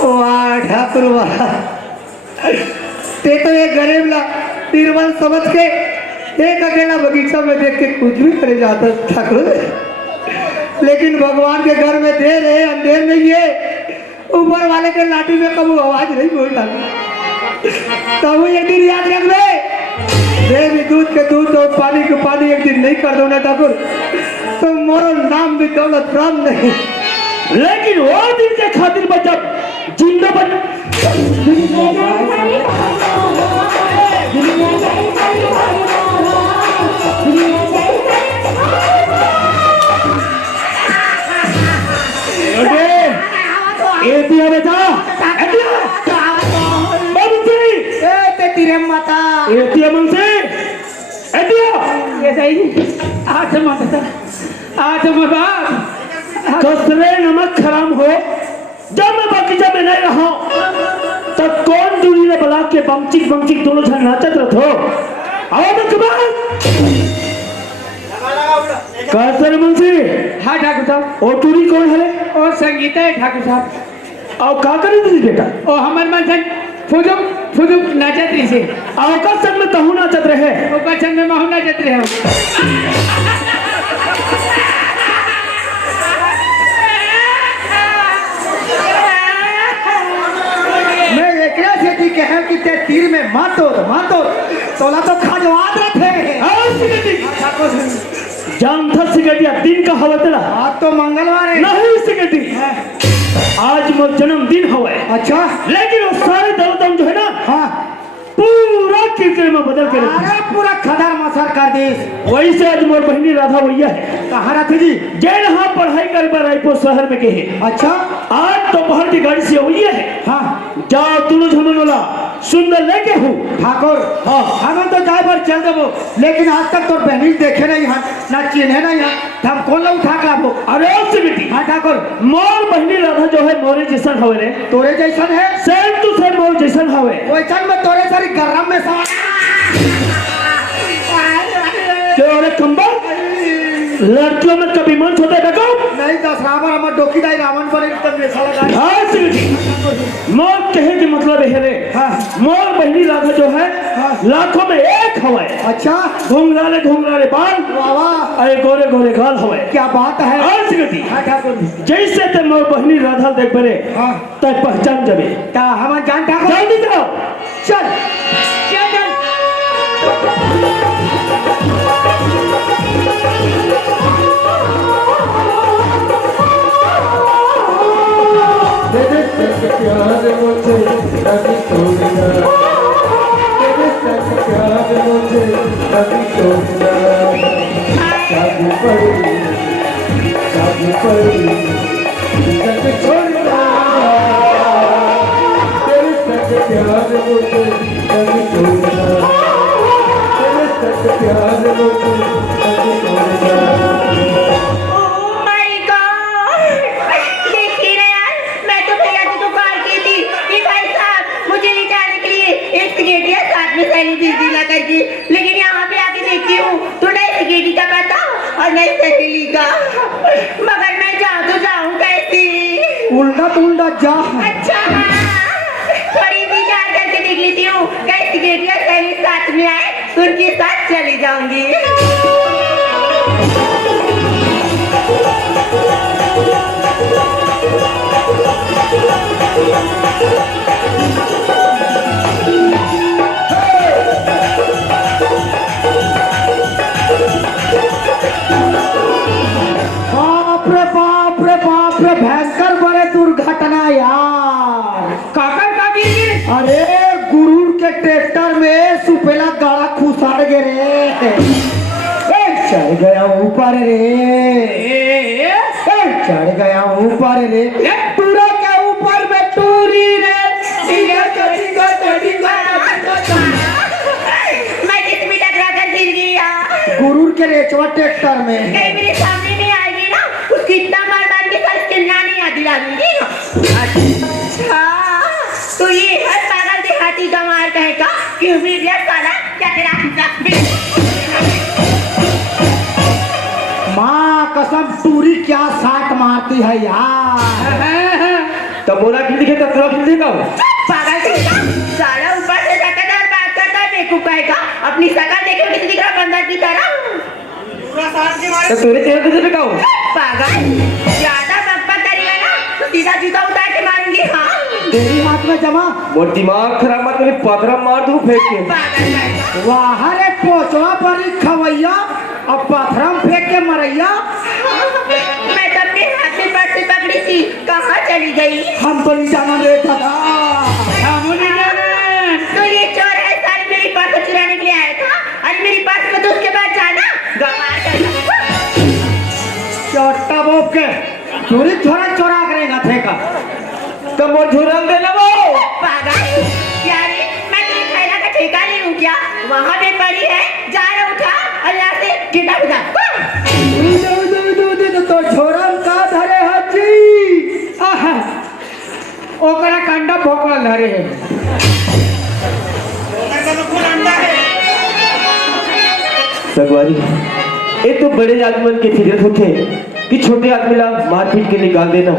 वाह ठाकुर वाह, ते तो ये गरीब ला निर्बल समझ के एक अकेला बगीचा में देख के कुछ भी करे जाता ठाकुर, लेकिन भगवान के घर में देर है अंधेर नहीं है, ऊपर वाले के लाठी में कबू आवाज नहीं बोल ठाकुर। तब एक दिन याद रख ले, देवी दूध के दूध और पानी के पानी एक दिन नहीं कर दो ना ठाकुर, तो मोरो नाम भी दौलत राम नहीं। लेकिन वो दिन के खातिर बचा जिंदा बच दिया बेटा तेरे माता ये सही आज माता आज बाप कसरे नमक खराम हो। जब मैं बगीचा में नहीं रहा तब कौन दूरी ने बुला के बमचिक बमचिक दोनों जन नाचत रहो। आओ तो कमाल कसरे मुंशी। हाँ ठाकुर साहब, और टूरी कौन है? और संगीता है ठाकुर साहब। और का करी तुझी बेटा? ओ हमर मन सन फुदुक फुदुक नाचत रही से। और का संग में तहु नाचत रहे? ओ का संग में महु नाचत रहे हो। मैं एकरा से दी कहम कि ते तीर में मातो तोला तो खाजवात रखे। जान था सिगटिया दिन का हवा तेरा। आज तो मंगलवार है। नहीं सिगटी, आज मोर जन्मदिन हवा है। अच्छा, लेकिन वो सारे दौलतम जो है ना, हाँ पूरा किरकिरे में बदल के रख दी। अरे पूरा खदार मसर कर दी। वही से आज मोर बहनी राधा भैया है। कहाँ रहती जी? जैन हाँ पढ़ाई कर पर रायपुर शहर में के है। अच्छा, आज तो बाहर की गाड़ी से हुई है। हाँ जाओ तुम झमनोला सुंदर लेके हूँ ठाकुर। हाँ हम तो जाए पर चल देवो, लेकिन आज तक तो बहनी देखे नहीं है ना चिन्हे नहीं है, हम कौन लोग उठा के वो। अरे उससे बेटी। हाँ ठाकुर, मोर बहनी राधा जो है मोरे जैसन हवे रे। तोरे जैसन है? सेम टू सेम मोर जैसन हवे। वैसन में तोरे सारी गरम में सवा क्यों अरे कंबल लड़कियों में कभी मन होता है देखो नहीं। दस रावण हमारे डोकी दाई रावण पर एकदम रेसा लगा। हाँ सिगटी मोर कहे के मतलब है रे। हाँ मोर बहनी राधा जो है हाँ। लाखों में एक हवे। अच्छा, घुंघराले बाल, वाह वाह, अरे गोरे गोरे गाल हवे। क्या बात है। हाँ सिगटी, हाँ ठाकुर, जैसे ते मोर बहनी राधा देख बरे हाँ तब पहचान जबे। ता हम जान ठाकुर। जल्दी जाओ चल प्यार मुझे कभी छोड़ना, तेरे संग प्यार मुझे कभी छोड़ना। शादी पड़ी संग छोड़ना, तेरे संग प्यार मुझे कभी छोड़ना, तेरे संग प्यार मुझे कभी छोड़ना। नहीं सहेली का, मगर मैं जाऊँ तो जाऊँ कैसी? उल्टा तो उल्टा जा। अच्छा थोड़ी विचार करके देख लेती हूँ, कैसी बेटियाँ सही साथ में आए तो उनके साथ चली जाऊंगी। बाप रे भयंकर बड़े दुर्घटना यार। काकर का गिर? अरे गुरूर के ट्रैक्टर में सुपेला गाड़ा खुसाड़ गए रे, चढ़ गया ऊपर रे, चढ़ गया ऊपर रे, टूरा के ऊपर में टूरी रे। मैं किस में टकरा कर गिर गया? गुरूर के रेचवा ट्रैक्टर में। कहीं मेरे सामने में आएगी ना, उसकी इतना मार मार के कल के नानी याद दिला दूंगी ना। अच्छा तो ये हर पागल देहाती का मार कहेगा कि मीडिया साला क्या तेरा माँ कसम टूरी क्या साट मारती है यार। तो मोरा की दिखे तो तुरंत दिखे का पागल कहेगा साला ऊपर से टकरार बात करता है, बेवकूफ कहेगा अपनी शकल देखे किसी दिख रहा बंदर की तरह। तो तेरे चेहरे पे दिखे का पागल ज्यादा बकबक करेगा ना तो सीधा जूता उतार के मारूंगी। हाँ तेरी हाथ में जमा। मोर दिमाग खराब मत करे, पथरा मार दूं फेंक के। पागल कहेगा वाह रे पोचवा परी खवैया अब पथरम फेंक के मरैया। मैं तो अपने हाथ में पर्स पकड़ी थी, कहाँ चली गई? हम तो नहीं जाना रे दादा। तो ये चोर है सारी मेरी पर्स चुराने के लिए आया था, और मेरी पर्स में तो उसके बाद जाना गंवार कर। चोटा बोप के चोरी छोरा चोरा करेगा थे का। तो मोर झुरम दे ना वो पागल क्या रे, मैं तेरे थैला का ठेका नहीं हूँ क्या? वहाँ पे पड़ी है, जा रहा उठा और यहाँ से गिटा बिटा। तो छोरम का धरे हजी ओकरा कंडा भोकल धरे है। सगवारी ये तो बड़े आदमी के फिरत होते कि छोटे आदमी ला मारपीट के निकाल देना,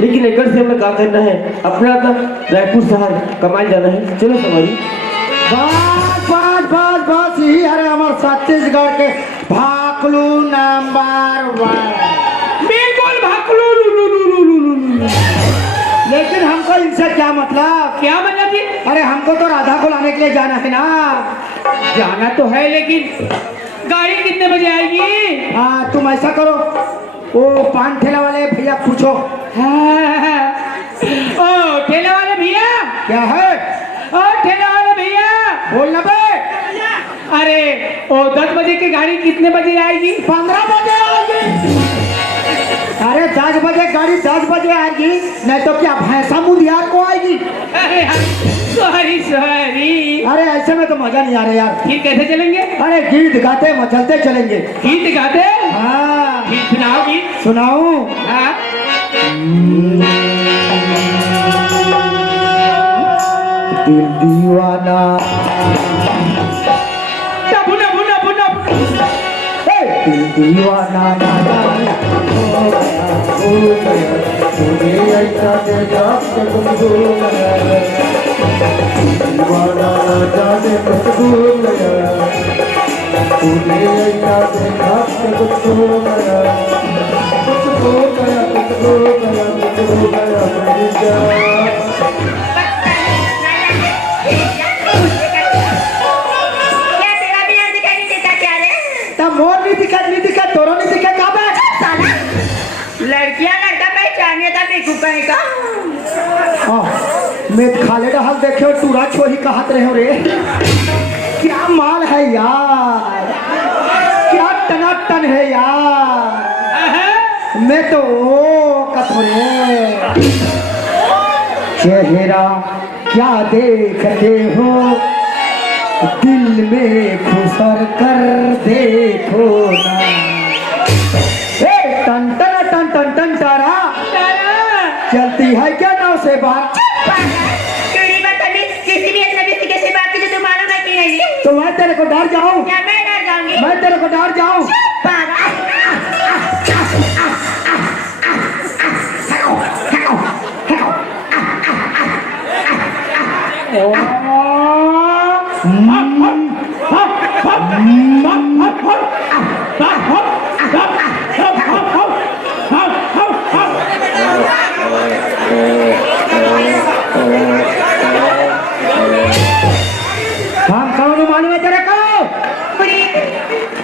लेकिन एक से हमें क्या करना है, अपना तो रायपुर शहर कमाई जाना है। चलो सगवारी बस बस बस बस यही है हमारे छत्तीसगढ़ के भाकलू नंबर 1। बिल्कुल भाकलू। लेकिन हमको इनसे क्या मतलब? क्या मतलब जी? अरे हमको तो राधा को लाने के लिए जाना है ना। जाना तो है, लेकिन गाड़ी कितने बजे आएगी? हाँ तुम ऐसा करो, वो पान ठेला वाले भैया पूछो। ओ ठेले वाले भैया, क्या है? ओ ठेले वाले भैया बोलना बे। अरे ओ 10 बजे की गाड़ी कितने बजे आएगी? 15 बजे आएगी। अरे 10 बजे गाड़ी 10 बजे आएगी, नहीं तो क्या भैंसा मुंदियार को आएगी? Sorry sorry. अरे ऐसे में तो मजा नहीं आ रहा यार। फिर कैसे चलेंगे? अरे गीत गाते मचलते चलेंगे। गीत गाते? हाँ गीत सुनाओ गीत। सुनाऊं? हाँ दिल दीवाना बुना बुना बुना दिल दीवाना ना जाने हो गया तूने ऐसा देखा कि तुम हो गया दीवाना ना जाने कब हो गया तूने ऐसा देखा कि तुम हो गया कुछ हो गया कुछ हो गया कुछ हो गया मेरी जान। मोर नहीं दिखा तोरो नहीं दिखा कहाँ पे? साला लड़कियां लड़का पहचानिए था बेवकूफ कहीं का। हाँ मैं खाले का हाल देखे टूरा छोही कहत रहे हो रे। क्या माल है यार, क्या टनाटन है यार। मैं तो ओ कथोरे चेहरा क्या देखते हो, दिल में खुसर कर देखो ना। टन टन टन टन टन तारा चलती है क्या नाव से बात? किसी भी अजनबी से कैसे बात की, तुम मालूम है कि नहीं? तो मैं तेरे को डर जाऊं? क्या मैं डर जाऊंगी? मैं तेरे को डर जाऊं? पागल हम कौन मालूम है तेरे को?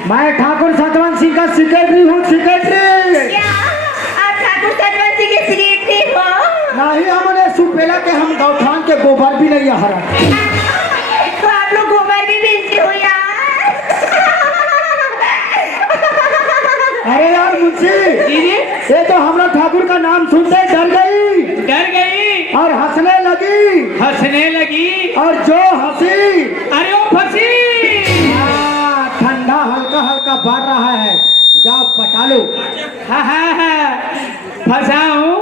मैं ठाकुर सतवंत सिंह का सेक्रेटरी हूँ, सेक्रेटरी। क्या आप ठाकुर सतवंत सिंह के सेक्रेटरी हो? नहीं, हमने सुपेला के हम गौठान के गोबर भी नहीं हरा। तो आप लोग गोबर भी बेचते हो यार? अरे यार मुंशी, ये तो हमरा ठाकुर का नाम सुनते डर गई और हंसने लगी और जो हंसी अरे ओ फंसी। ठंडा हल्का हल्का बार रहा है, जाओ पटा लो। फंसाऊं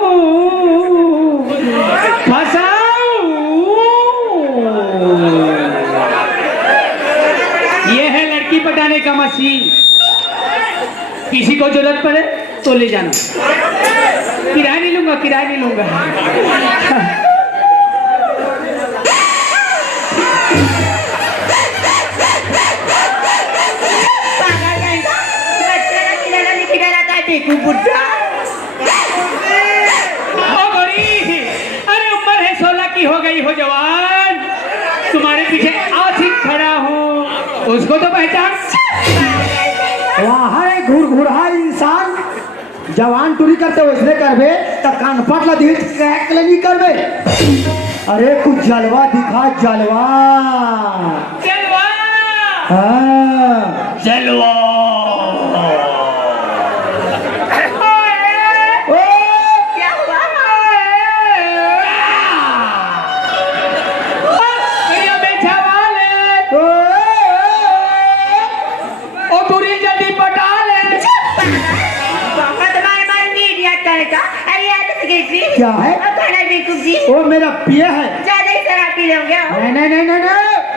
ये है लड़की पटाने का मशीन। किसी को जरूरत पड़े तो ले जाना, किराया नहीं लूंगा। बुढ़ा अरे उम्र है 16 की, हो गई हो जवान। तुम्हारे पीछे आशिक खड़ा हूँ, उसको तो पहचान। वहाँ है घुरघुरा इंसान, जवान टूरी करते वैसने करबे तो कान पट ला दी क्रैक ले नहीं करबे। अरे कुछ जलवा दिखा, जलवा। हाँ जलवा क्या हुआ? ओ तुरी जल्दी पटा ले। अरे यार सेक्रेटरी क्या है? बेवकूफ जी, वो मेरा पिए है। ज्यादा ही शराब पी लोगे हो? नहीं,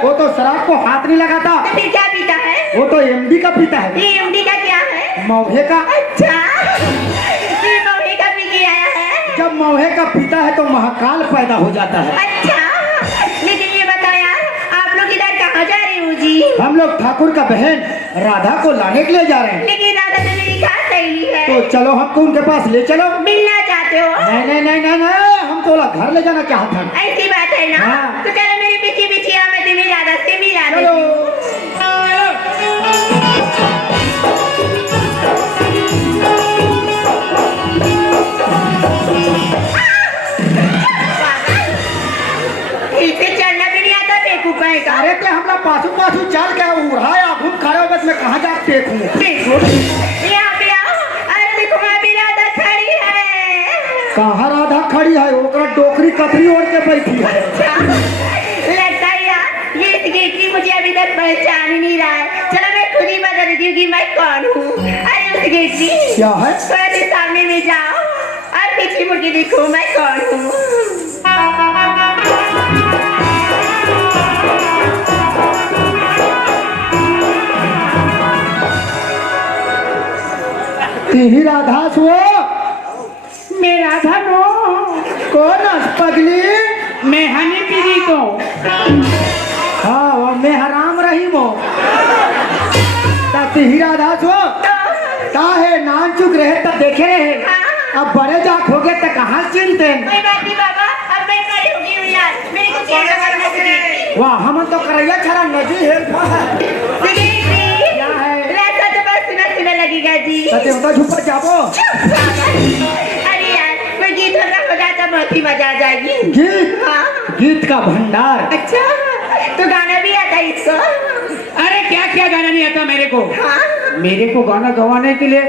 वो तो शराब को हाथ नहीं लगाता, तो फिर क्या पीता है? वो तो एमडी का पीता है, ये एमडी का क्या है? मौहे का। अच्छा, ये मौहे का पी के आया है? जब मौहे का पीता है तो महाकाल पैदा हो जाता है। अच्छा, लेकिन ये बताओ यार, आप लोग इधर कहाँ जा रहे हो जी? हम लोग ठाकुर का बहन राधा को लाने के लिए जा रहे हैं। लेकिन राधा तो मेरी खास सहेली है। तो चलो हमको उनके पास ले चलो। मिलना चाहते हो? नहीं, हम तो घर ले जाना चाहते हैं। ऐसी बात है ना? हाँ। तो चलो मेरी पीछे आओ, मैं तुम्हें राधा से मिला देती चलो। हूँ। इसे चलना भी नहीं आता बेवकूफ है का? अरे ते हमरा पाछू चल के उड़ाया घूम खड़े हो बस मैं कहाँ जा देखूं। यहाँ पे आओ। अरे देखो वहाँ भी राधा खड़ी है। कहाँ राधा खड़ी है? ओकरा डोकरी कतरी ओढ़ के बैठी है। लगता है यार ये सेक्रेटरी मुझे अभी तक पहचान ही नहीं रहा है। चलो मैं खुद ही बता देती हूँ कि मैं कौन हूँ। अरे सेक्रेटरी क्या है? थोड़ा देर सामने में जाओ और पीछे मुड़ के देखो मैं कौन हूँ। ही राधा सो मैं राधा नो, कौन पगली? मैं हनी पीरी को। हाँ वो मैं हराम रही मो ही राधा सो का है नान चुक रहे तब देखे रहे। अब बड़े जाक हो गए तो कहाँ चिनते? कोई बात नहीं बाबा, अब मैं बड़ी हो गई हूँ यार, मेरे को चेहरा करना चाहिए। वाह हम तो करैया छरा नदी है। क्या है? रास्ता तो बस सुना लगेगा जी। देवता झुपा जाबो। अरे यार कोई गीत होगा तो बहुत ही मजा आ जाएगी। गीत? हाँ। गीत का भंडार। अच्छा, तो गाना भी आता है इसको? अरे क्या गाना नहीं आता मेरे को। हाँ। मेरे को गाना गवाने के लिए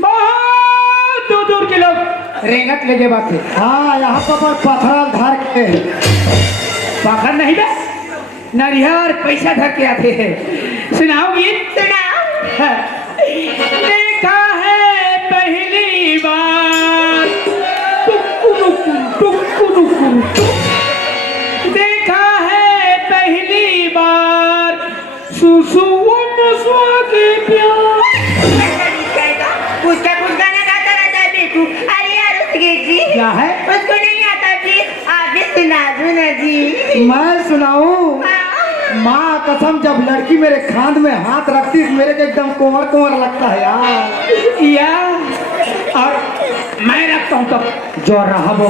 बहुत दूर के लोग रेंगत लगे बात है। हाँ यहाँ पर पथराल धार के पाखर नहीं बे, नारियल पैसा धर के आते हैं। सुनाओ गीत। सुनाओ। देखा है पहली बार देखा है पहली बार के प्यार। कुछ गाना गाता रहता है बेवकूफ। अरे यार सेक्रेटरी क्या है? उसको नहीं आता जी, आप भी सुना दो ना जी। मैं सुनाऊं? माँ कसम, जब लड़की मेरे खांद में हाथ रखती मेरे को एकदम कोमर कोमर लगता है यार। या और मैं रखता हूँ तो जो रहा वो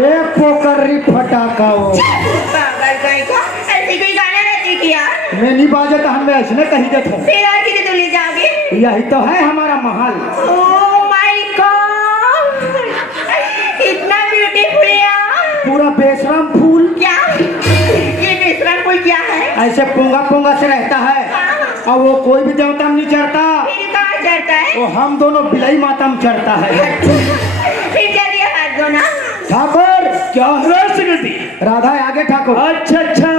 एक पोकरी फटाका हो। पागल कहीं का ऐसी कोई गाना रहती क्या? मैं नहीं बाजता, हम ऐसने कही देते हैं। फिर आज कितने तुले जाओगे? यही तो है हमारा महल। ओह माय गॉड, इतना ब्यूटीफुल यार। पूरा बेशरम फूल क्या ये बेसरम फूल क्या है? ऐसे पोंगा पोंगा से रहता है और वो कोई भी देवता में नहीं चढ़ता, फिर कहाँ चढ़ता है? वो हम दोनों बिलाई माता में चढ़ता है। फिर जल्दी हाथ दो ना। ठाकुर क्या है सेक्रेटरी? राधा है आगे ठाकुर। अच्छा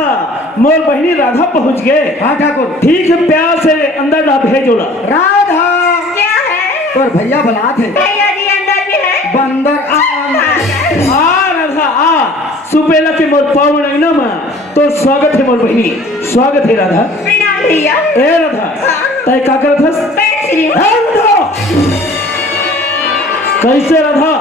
मोर बहनी राधा पहुंच गए। हाँ ठाकुर। ठीक है, प्यार से अंदर ना भेजोला। राधा क्या है? तो भैया बुला थे। भैया जी अंदर में है। बंदर आ राधा आ, सुबेला के मोर पावन है ना माँ, तो स्वागत है मोर बहनी, स्वागत है राधा। प्रणाम भैया। ए राधा, तय का करत हस? बैठ श्री। कैसे राधा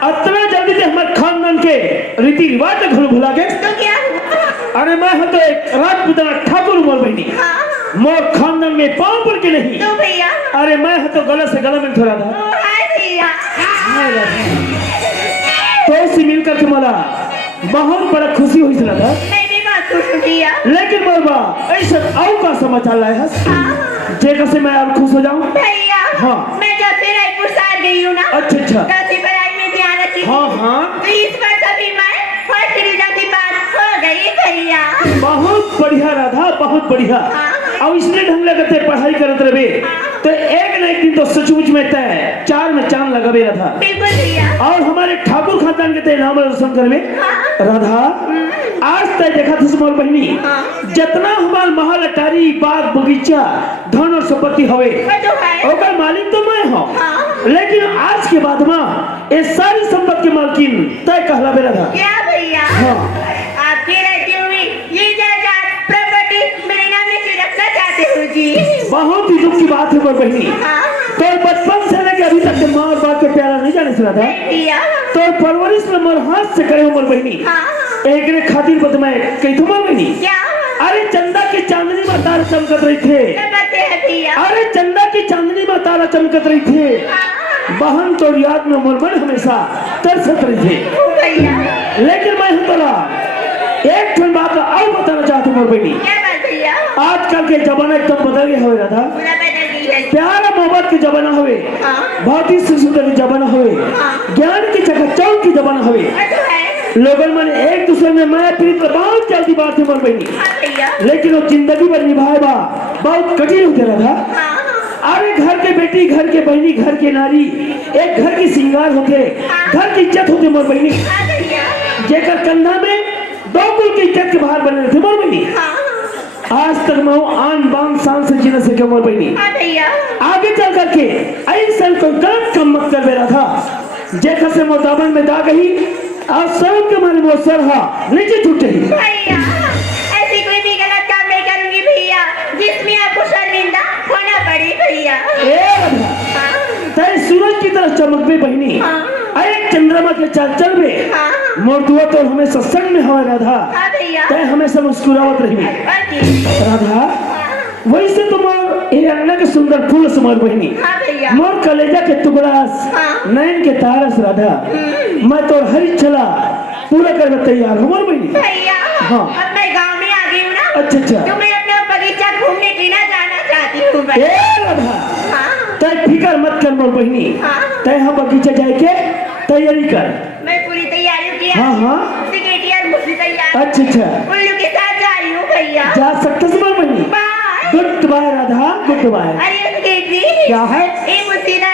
अतना जल्दी से हमारे खानदान के रीति रिवाज घर भुला गए? तो क्या हुआ? अरे मैं तो एक राजपूताना ठाकुर मोर बहनी, हाँ मोर खानदान में पाँव पड़ के नहीं। तो भैया। अरे मैं तो गला से गला में थोड़ा था। ओ हाय भैया। तो से मिलकर के मला बहुत बड़ा खुशी हुई राधा। मैं भी बहुत खुश हूँ भैया। लेकिन मोरबा ऐसा आओ का समाचार लाए हस हाँ जेकर से मैं और खुश हो जाऊं। भैया। हाँ। मैं जब से रायपुर से आ गई हूँ ना, अच्छा दसवीं पढ़ाई में ध्यान रखी थी। हाँ हाँ, तो इस बार सभी मैं फर्स्ट डिवीजन की बात हो गई भैया। बहुत बढ़िया राधा, बहुत बढ़िया। अब इसने ढंग लगते पढ़ाई करते रहे तो एक न एक दिन तो सचमुच में तय चार में चांद लगावे राधा। बिल्कुल भैया। और हमारे ठाकुर खानदान के तय नाम रोशन करवे राधा। आज तय देखा था मोर बहनी, जितना हमार महल अटारी बाग बगीचा धन और संपत्ति हवे वो तो है। ओकर मालिक तो मैं हूँ, हाँ। लेकिन आज के बाद में ये सारी संपत्ति की मालकिन तय कहलावे राधा। क्या भैया? हाँ। आपके रहती हुई ये जायदाद प्रॉपर्टी मेरे नाम में रखना चाहते हो जी? बहुत ही दुख की बात है मोर बहनी। हाँ तो बचपन से लेके अभी तक माँ और बाप के प्यारा नहीं जाने से राधा। भैया। तो परवरिश में मोर हाथ से करे मोर बहनी हाँ एक ने खातिर बद मैं कही तो मोर बहनी। क्या? अरे चंदा की चांदनी में तारा चमकत रही थे। बताते हैं भैया। अरे चंदा की चांदनी में तारा चमकत रही थे। बहन तो याद में मोर मन हमेशा तरसत रही थे। ओ भैया। लेकिन मैं तोरा एक ठन बात और बताना चाहती मोर बहनी। क्या बात भैया? आजकल के जमाना एकदम बदल गया हो राधा। पूरा बदल गई है। प्यारा मोहब्बत के जमाना हवे, हाँ। बहुत ही सुंदर के जमाना हवे, हाँ। ज्ञान की चकाचौंध की जमाना हवे। वो तो है। लोगन मन एक दूसरे में मैं प्रीत बहुत जल्दी बात है मोर बहनी, हाँ भैया। लेकिन वो जिंदगी भर निभाए बा बहुत कठिन होते रहा। हाँ अरे घर के बेटी, घर के बहनी, घर के नारी, एक घर की सिंगार होते, घर की इज्जत होते मोर बहनी। हाँ भैया। जेकर कंधा में दो कुल की इज्जत के बाहर बने थे मोर बहनी। हाँ आज तक मैं आन बान शान से जीना सके मोर बहनी। हाँ भैया। आगे चल करके ऐसा कोई गलत काम मत कर रहा था जेकर से मोर दामन में दाग गई और सब के मारे मोर सरहा नीचे टूट गई। भैया ऐसी कोई भी गलत काम नहीं करूंगी भैया जिसमें आपको शर्मिंदा होना पड़े भैया। ए राधा, हाँ तय सूरज की तरह चमक में बहनी, हाँ। एक चंद्रमा के चल में हाँ मोर दुआ तो हमेशा संग में हो राधा। हाँ भैया। तय हमेशा मुस्कुरावत रही राधा। वैसे तो मोर ये अंगना के सुंदर फूल से मोर बहनी, हाँ भैया। मोर कलेजा के टुकड़ास, हाँ। नैन के तारस राधा। मैं तो हरी चला पूरा करने तैयार हूँ मोर बहनी। भैया हाँ। अब मैं गांव में आ गई हूँ ना, अच्छा अच्छा। तो मैं अपना बगीचा घूमने के ना जाना चाहती हूँ ए राधा, हाँ तय फिकर मत कर मोर बहनी हाँ। तय हम बगीचा जाए के तैयारी कर। मैं पूरी तैयारी की हाँ हाँ टिकट यार मुझे तैयार अच्छा अच्छा उल्लू के साथ जा रही हूँ भैया जा सकते से मोर बहनी। Bye good bye Radha good bye. अरे टिकट क्या है ए मुझे ना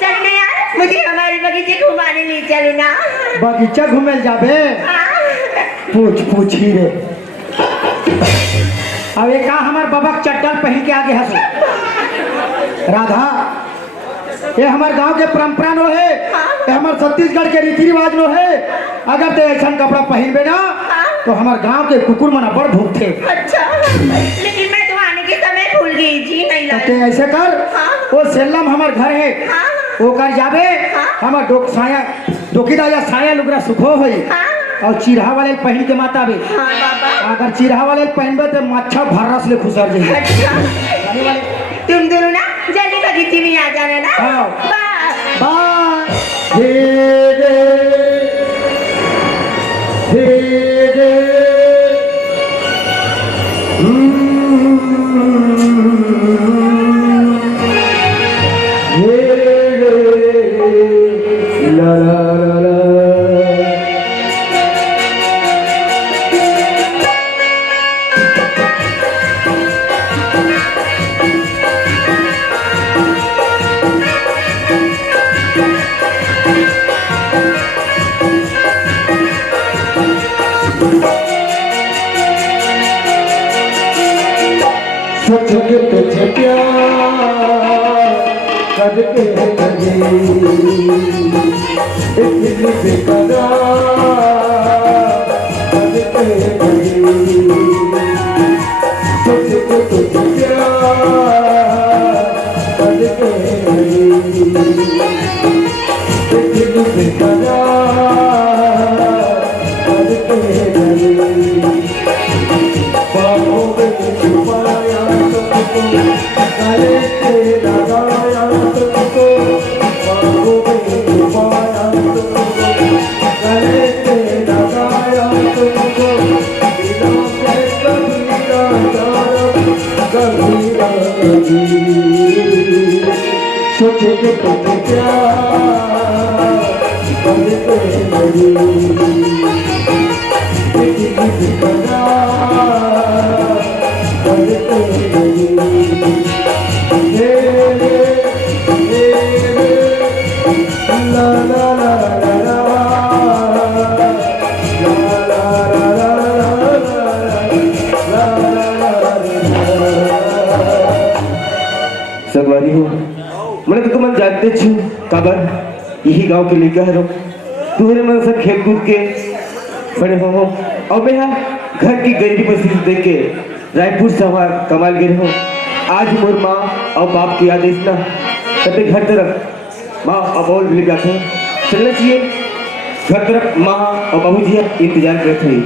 चलने यार मुझे हमारे बगीचे घुमाने ले चलो ना बगीचा घूमे जाबे हाँ। पूछ ही रे अब एक हमार बाबा चट्टान पहन के आगे हंसो राधा ये हमारे गांव के परंपरा नो है ये हमारे छत्तीसगढ़ के रीति रिवाज नो है अगर ते ऐसा कपड़ा पहनबे ना तो हमारे गांव के कुकुर मना बड़ भूखते। अच्छा लेकिन मैं तो आने के समय भूल गई जी नहीं ते लाई ऐसे कर हाँ। वो सेलम हमार घर है हाँ। वो कर जाबे हाँ। हमार डोक साया डोकीदा या साया लुगरा सुखो होई हाँ। और चिरहा वाले पहन के माता बे हाँ बाबा अगर चिरहा वाले पहनबे तो मच्छा भर्रस ले खुसर जाई अच्छा तुम दोनों ना जल्दी बगीचे में आ जाना ना हाँ। बाय बाय ला ला ला ला सच के तुझे प्यार करके लगे इतनी बेकरार करके लगे सच के तुझे प्यार करके लगे इतनी बेकरार करके लगे बाहों में छुपाया सबको गले से लगाया सबको बाहों में छुपाया सबको गले से लगाया सबको दिलों से कबीरा कबीरा कभी सोचे कि तुझे प्यार करके लगी सगवारी हो मैंने तो तुम जानते छू काबर यही गांव के लेकर है तुम्हारे मन सब खेल कूद के बड़े हो और मैं यहाँ घर की गरीबी परिस्थिति देख के रायपुर से हमार कमाल गए हो आज मोर माँ और बाप की आदेश ना तभी घर तरफ माँ और बाबू मिल जाते हैं चलना चाहिए घर तरफ माँ और बाबू जी इंतजार करते हैं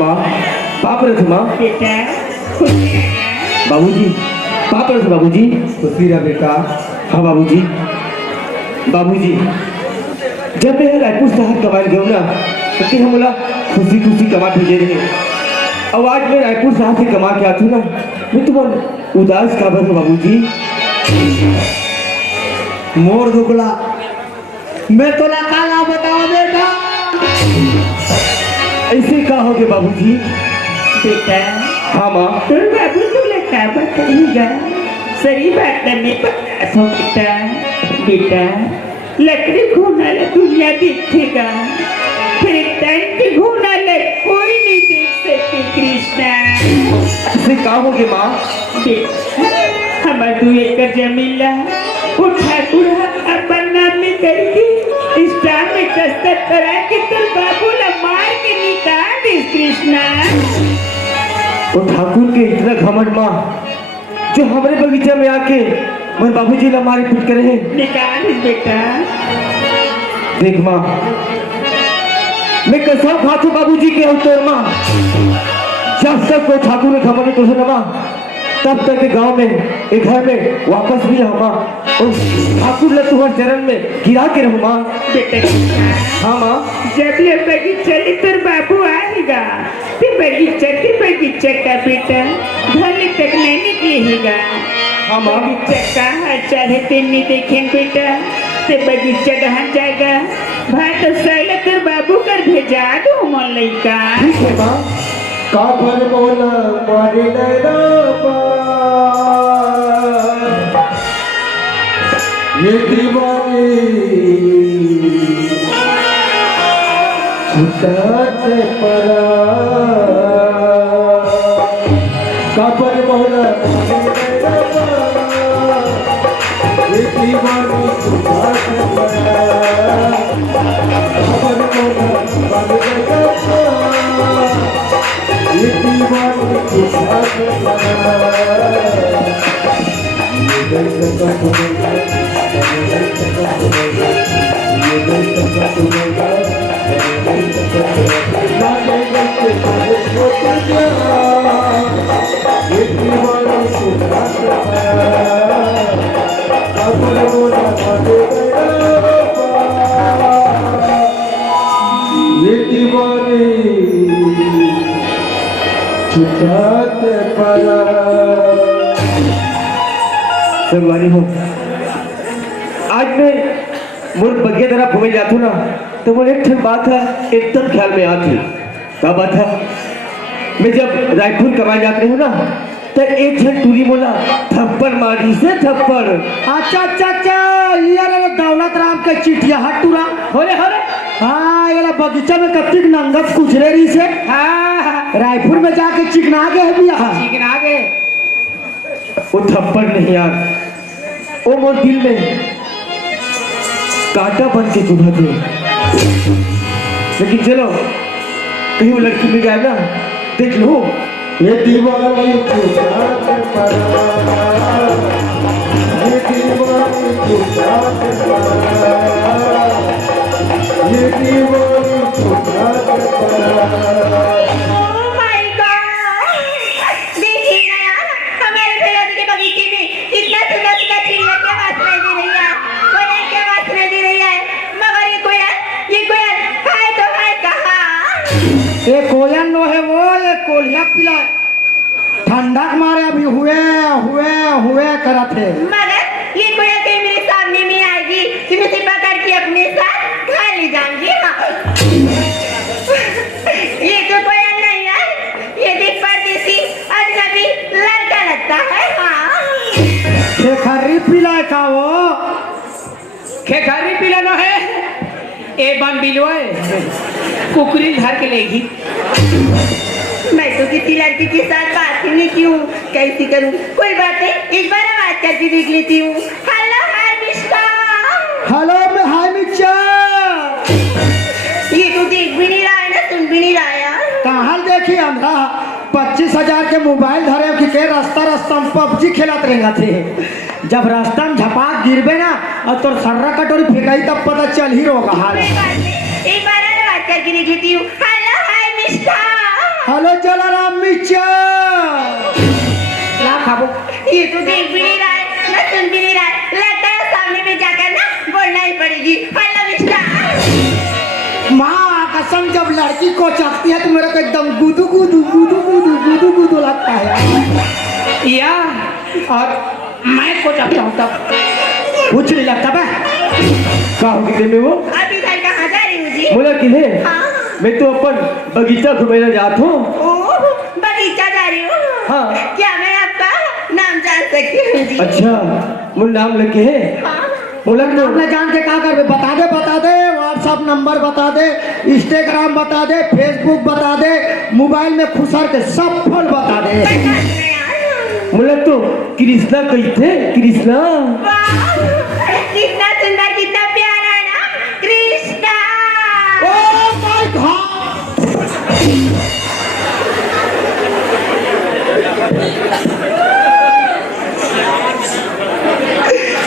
माँ बाप रहे माँ बेटा बाबूजी पाप रहे बाबूजी खुशी रहा बेटा हाँ बाबूजी बाबूजी जब मैं रायपुर शहर कमाल गया ना तो हम बोला खुशी खुशी कमा भेजे रहे अब आज मैं रायपुर शहर से कमा के आती हूँ ना मैं तुम उदास काबर हूँ बाबूजी मोर दुगला मैं तो ना काला बताओ बेटा ऐसे कहा होगे बाबूजी बेटा हाँ माँ तो बाबू तुमने क्या बताइएगा सही बात है मैं बता सकता बेटा लकड़ी घूमने दुनिया देखेगा फिर टाइम पे घूमने कोई नहीं देख सकते कृष्णा ऐसे कहा होगे माँ हमारे 2 एकड़ जमीन ला वो ठाकुर अपन नाम में करके स्टार में दस्तखत करा के तेरे बाबू ला मार के निकाल दे कृष्णा वो ठाकुर के इतना घमंड माँ जो हमारे बगीचा में आके मेरे बाबूजी ला मारे पीट करे हैं निकाल बेटा देख माँ मैं कसम खाती बाबूजी के उत्तर माँ जब तक वो ठाकुर ने घमंड तो सुना माँ तब तक के गांव में एक घर में वापस भी हम माँ ठाकुर ले तुम्हारे चरण में गिरा के रहूं माँ। बेटा हाँ माँ। जब ले बगीचा ले तेरे बाबू आएगा ते बगीचा का बेटा घर तक नहीं निकलेगा। हाँ माँ। बगीचा कहाँ चाहे तेनी देखें बेटा ते बगीचा कहाँ जाएगा भाई तो सैले तेरे बाबू कर भेजा दो मन लइका। ठीक है माँ। काबर बोला मारे नैना ये दीवानी छुटाते पड़ा। काबर बोला ये दीवानी छुटाते पड़ा। काबर बोला ये दीवानी छुटाते पड़ा। संगवारी हो आज मैं मोर बगिया तरह घूमे जातू ना तो मोर एक ठन बात है एकदम ख्याल में आती। क्या बात है? मैं जब रायपुर कमाए जाते हूँ ना तो एक ठन टूरी मोला थप्पड़ मारी से थप्पड़। अच्छा अच्छा अच्छा ये रे दौलत राम के चिटिया हटूरा होरे होरे। हाँ ये बगीचा में कत्तिक नंगत कुचरे रही से। हाँ रायपुर में जाके चिकना गए भी यहाँ चिकना गए। वो थप्पड़ नहीं यार, वो मोर दिल में कांटा बन के चुभा थे। लेकिन चलो कहीं वो लड़की मिल जाए ना देख लो। ये दीवानी छुटाते पड़ा, ये दीवानी छुटाते पड़ा, ये दीवानी छुटाते पड़ा। ये कोयन नो है वो ये कोलिया पिला ठंडा के मारे अभी हुए हुए हुए करा थे। मगर ये कोया कहीं मेरे सामने में आएगी कि मैं सिर्फ पकड़ के अपने साथ खा ले जाऊंगी। हाँ ये तो कोया नहीं है, ये देख परदेसी अजनबी लड़का लगता है। हाँ खेखरी पिला का वो खेखरी पिला न है ए बन बिलो है कुकरी धर के लेगी। मैं तो किसी लड़की के साथ बात ही नहीं की हूँ, कैसी करूँ? कोई बात नहीं, एक बार बात करके देख लेती हूँ। Hello hi mister. हेलो मैं हाय मिर्चा। ये तो देख भी नहीं रहा है ना सुन भी नहीं रहा है यार। कहाँ देखी अंधा 25,000 के मोबाइल धरे कि के रास्ता रास्ता में पबजी खेलत रहेगा थे। जब रास्ता में झपाक गिरबे ना और तोर सर्रा कटोरी फेंकाई तब पता चल ही रोगा हाल। कोई बात नहीं, एक बार और बात करके देख लेती हूँ। Hello hi mister. Hello Jalaram मिर्चा। ला खाबो ये तो देख भी नहीं रहा है ना सुन भी नहीं रहा है, लगता है सामने में जाकर ना बोलना ही पड़ेगी। Hello mister. माँ कसम जब लड़की को चाहती है तो मेरे को एकदम गुदू गुदू गुदू गुदू गुदू गुदू लगता है या और मैं को चाहता हूँ तब कुछ नहीं लगता बे। का हो गई में वो अभी इधर कहाँ जा रही हूँ जी? बोला कि है हाँ मैं तो अपन बगीचा घूमेला जात हूँ। ओह बगीचा जा रही हूँ। हाँ। क्या मैं आपका नाम जान सकती हूँ जी? अच्छा मुझे नाम लगे है हाँ। बोला तो अपने जान के क्या कर बता दे व्हाट्सएप नंबर बता दे, इंस्टाग्राम बता दे, फेसबुक बता दे, मोबाइल में खुसर के सब फोन बता दे। बोला तो कृष्णा कही थे कृष्णा। वाह, कितना सुंदर कितना प्यारा ना कृष्णा। Oh my god.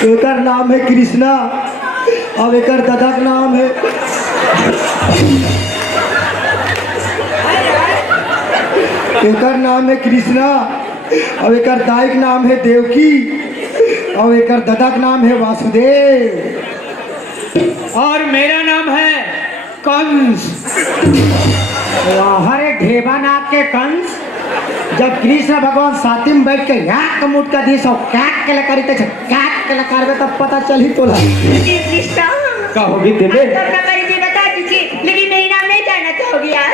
एकर नाम है कृष्णा, अब एकर दादा का नाम है एकर नाम है कृष्णा, अब एकर दाई का नाम है देवकी, और एक दादा का नाम है वासुदेव। और मेरा नाम है कंस। हरे ढेबा नाग के कंस। जब कृष्ण भगवान साथी में बैठ के याक मुट का दिस और कैक के लकारी ते कैक के लकारबे तब पता चली तोला। जी कृष्णा का होगी तेरे आप तो अपना परिचय बता दीजिए, लेकिन मेरी नाम नहीं जानना चाहोगी यार।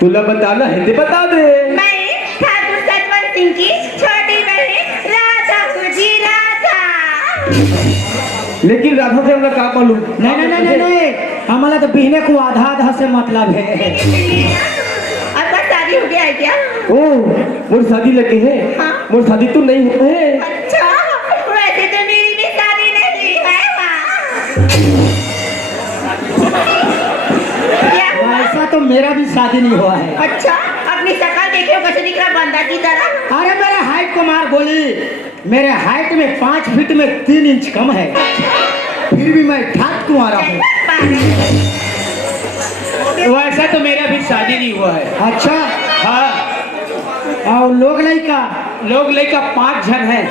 तुला बताना है ते बता दे। मैं ठाकुर सतवंत सिंह की छोटी बहन राधा जी राधा। लेकिन राधा से हमरा का मालूम? नहीं हमारा तो बहने को आधा आधा से मतलब है। आपका शादी हो गया है क्या? ओ मोर शादी लगे है। हाँ। मोर शादी तो नहीं है। अच्छा, वैसे तो मेरी भी शादी नहीं है माँ। क्या हुआ? ऐसा तो मेरा भी शादी नहीं हुआ है। अच्छा, अपनी शक्ल देखियो कैसे दिख रहा बंदा की तरह। अरे मेरे हाइट को मार गोली। मेरे हाइट में 5 फीट में 3 इंच कम है, फिर भी मैं ठाक तुम्हारा हूँ। वैसा तो मेरा भी शादी नहीं हुआ है। अच्छा, हाँ, और लोग लड़का लोग लेकर 5 जन हैं।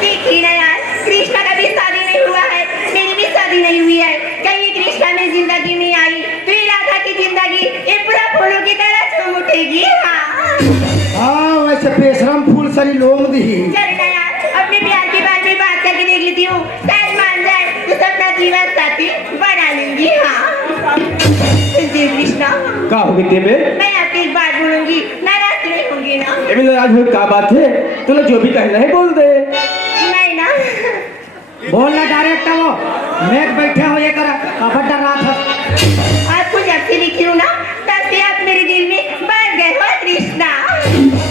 देखिए ना यार, कृष्णा का भी शादी नहीं हुआ है, मेरी भी शादी नहीं हुई है। कहीं कृष्णा में जिंदगी में आई तो ये राधा की जिंदगी ये पूरा फूलों की तरह झूम उठेगी। हाँ वैसे पेशरम फूल सरी लोम दी। चल ना यार, अपने प्यार के बारे में बात करके देख लेती हूँ, शायद मान जाए तो अपना जीवन साथी बना लेंगी। हाँ जी कृष्णा, का होगी तेरे? मैं आपकी एक बात बोलूंगी, नाराज तो नहीं होंगी ना? अभी आज हो का बात है? तुला जो भी कहना है बोल दे। नहीं ना? बोलना डायरेक्ट वो मैं बैठे हो ये कर खबर डर रहा था। आपको जब से लिखी हूँ ना तब से आप मेरे दिल में बस गए हो कृष्णा।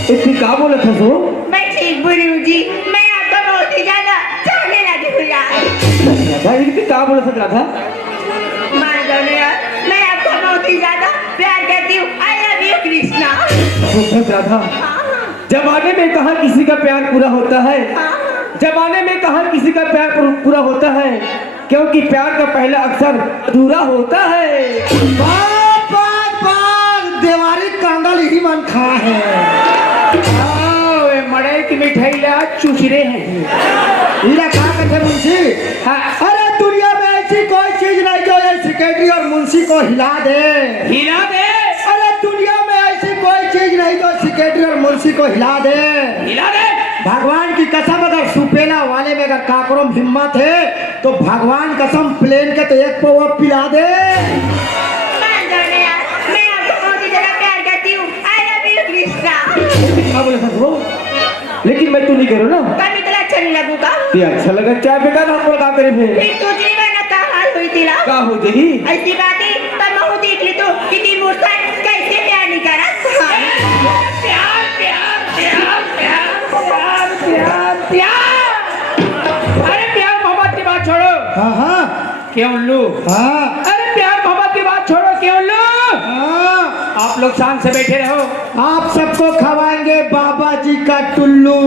इतनी का बोला था सो? मैं ठीक बोली हूँ जी, मैं आपको बहुत ही ज्यादा चाहने लगी हूँ यार। भाई इतनी का बोला था राधा? मान जाओ ना यार, मैं आपको बहुत ही ज्यादा प्यार करती हूँ। I love you Krishna. सोचत राधा, जमाने में कहा किसी का प्यार पूरा होता है, जमाने में कहा किसी का प्यार पूरा होता है, क्योंकि प्यार का पहला अक्षर अधूरा होता है। बात बात बात देवारी कांगल ही मन खा है। मड़ई की मिठाई ला चुचरे हैं। इला कहा कहते मुंशी? अरे दुनिया में ऐसी कोई चीज नहीं जो ये सेक्रेटरी और मुंशी को हिला दे। हिला दे, अरे दुनिया में ऐसी कोई चीज नहीं जो सेक्रेटरी और मुंशी को हिला दे। हिला दे। भगवान की कसम, अगर सुपेला वाले में अगर काकरों हिम्मत है तो भगवान कसम प्लेन के तो एक पौवा पिला दे। मान जाओ ना यार, मैं आपको बहुत ही ज्यादा प्यार करती हूँ। I love you Krishna. का बोला था वो? लेकिन मैं तू नहीं करो ना। कभी तो अच्छा नहीं लगूगा। ये अच्छा लगा क्या बेटा ना बोला का करे फिर? फिर तो जीवन का हाल हुई थी ना। का हो जाही? ऐसी बातें तब मैं देख ली तो कितनी मुर्सा कैसे प्यार नहीं करा। प्यार प्यार प्यार प्यार प्यार प्यार प्यार। अरे प्यार मोहब्बत की बात छोड़ो। हाँ हाँ क्यों लू? हाँ अरे प्यार मोहब्बत की बात छोड़ो, क्यों लू? हाँ। आप लोग शांत से बैठे रहो। आप सबको खवाएंगे बाबा जी का टुल्लू।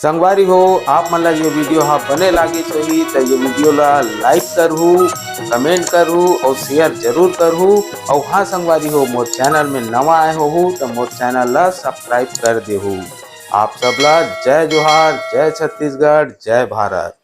संगवारी हो आप मन ला ये वीडियो हाँ बने लागी होही तो ये वीडियो ला लाइक करहू, कमेंट करहू और शेयर जरूर करहू। और हाँ संगवारी हो मोर चैनल में नवा आए हो तो मोर चैनल ला सब्सक्राइब कर देहू। आप सबला जय जोहार, जय छत्तीसगढ़, जय भारत।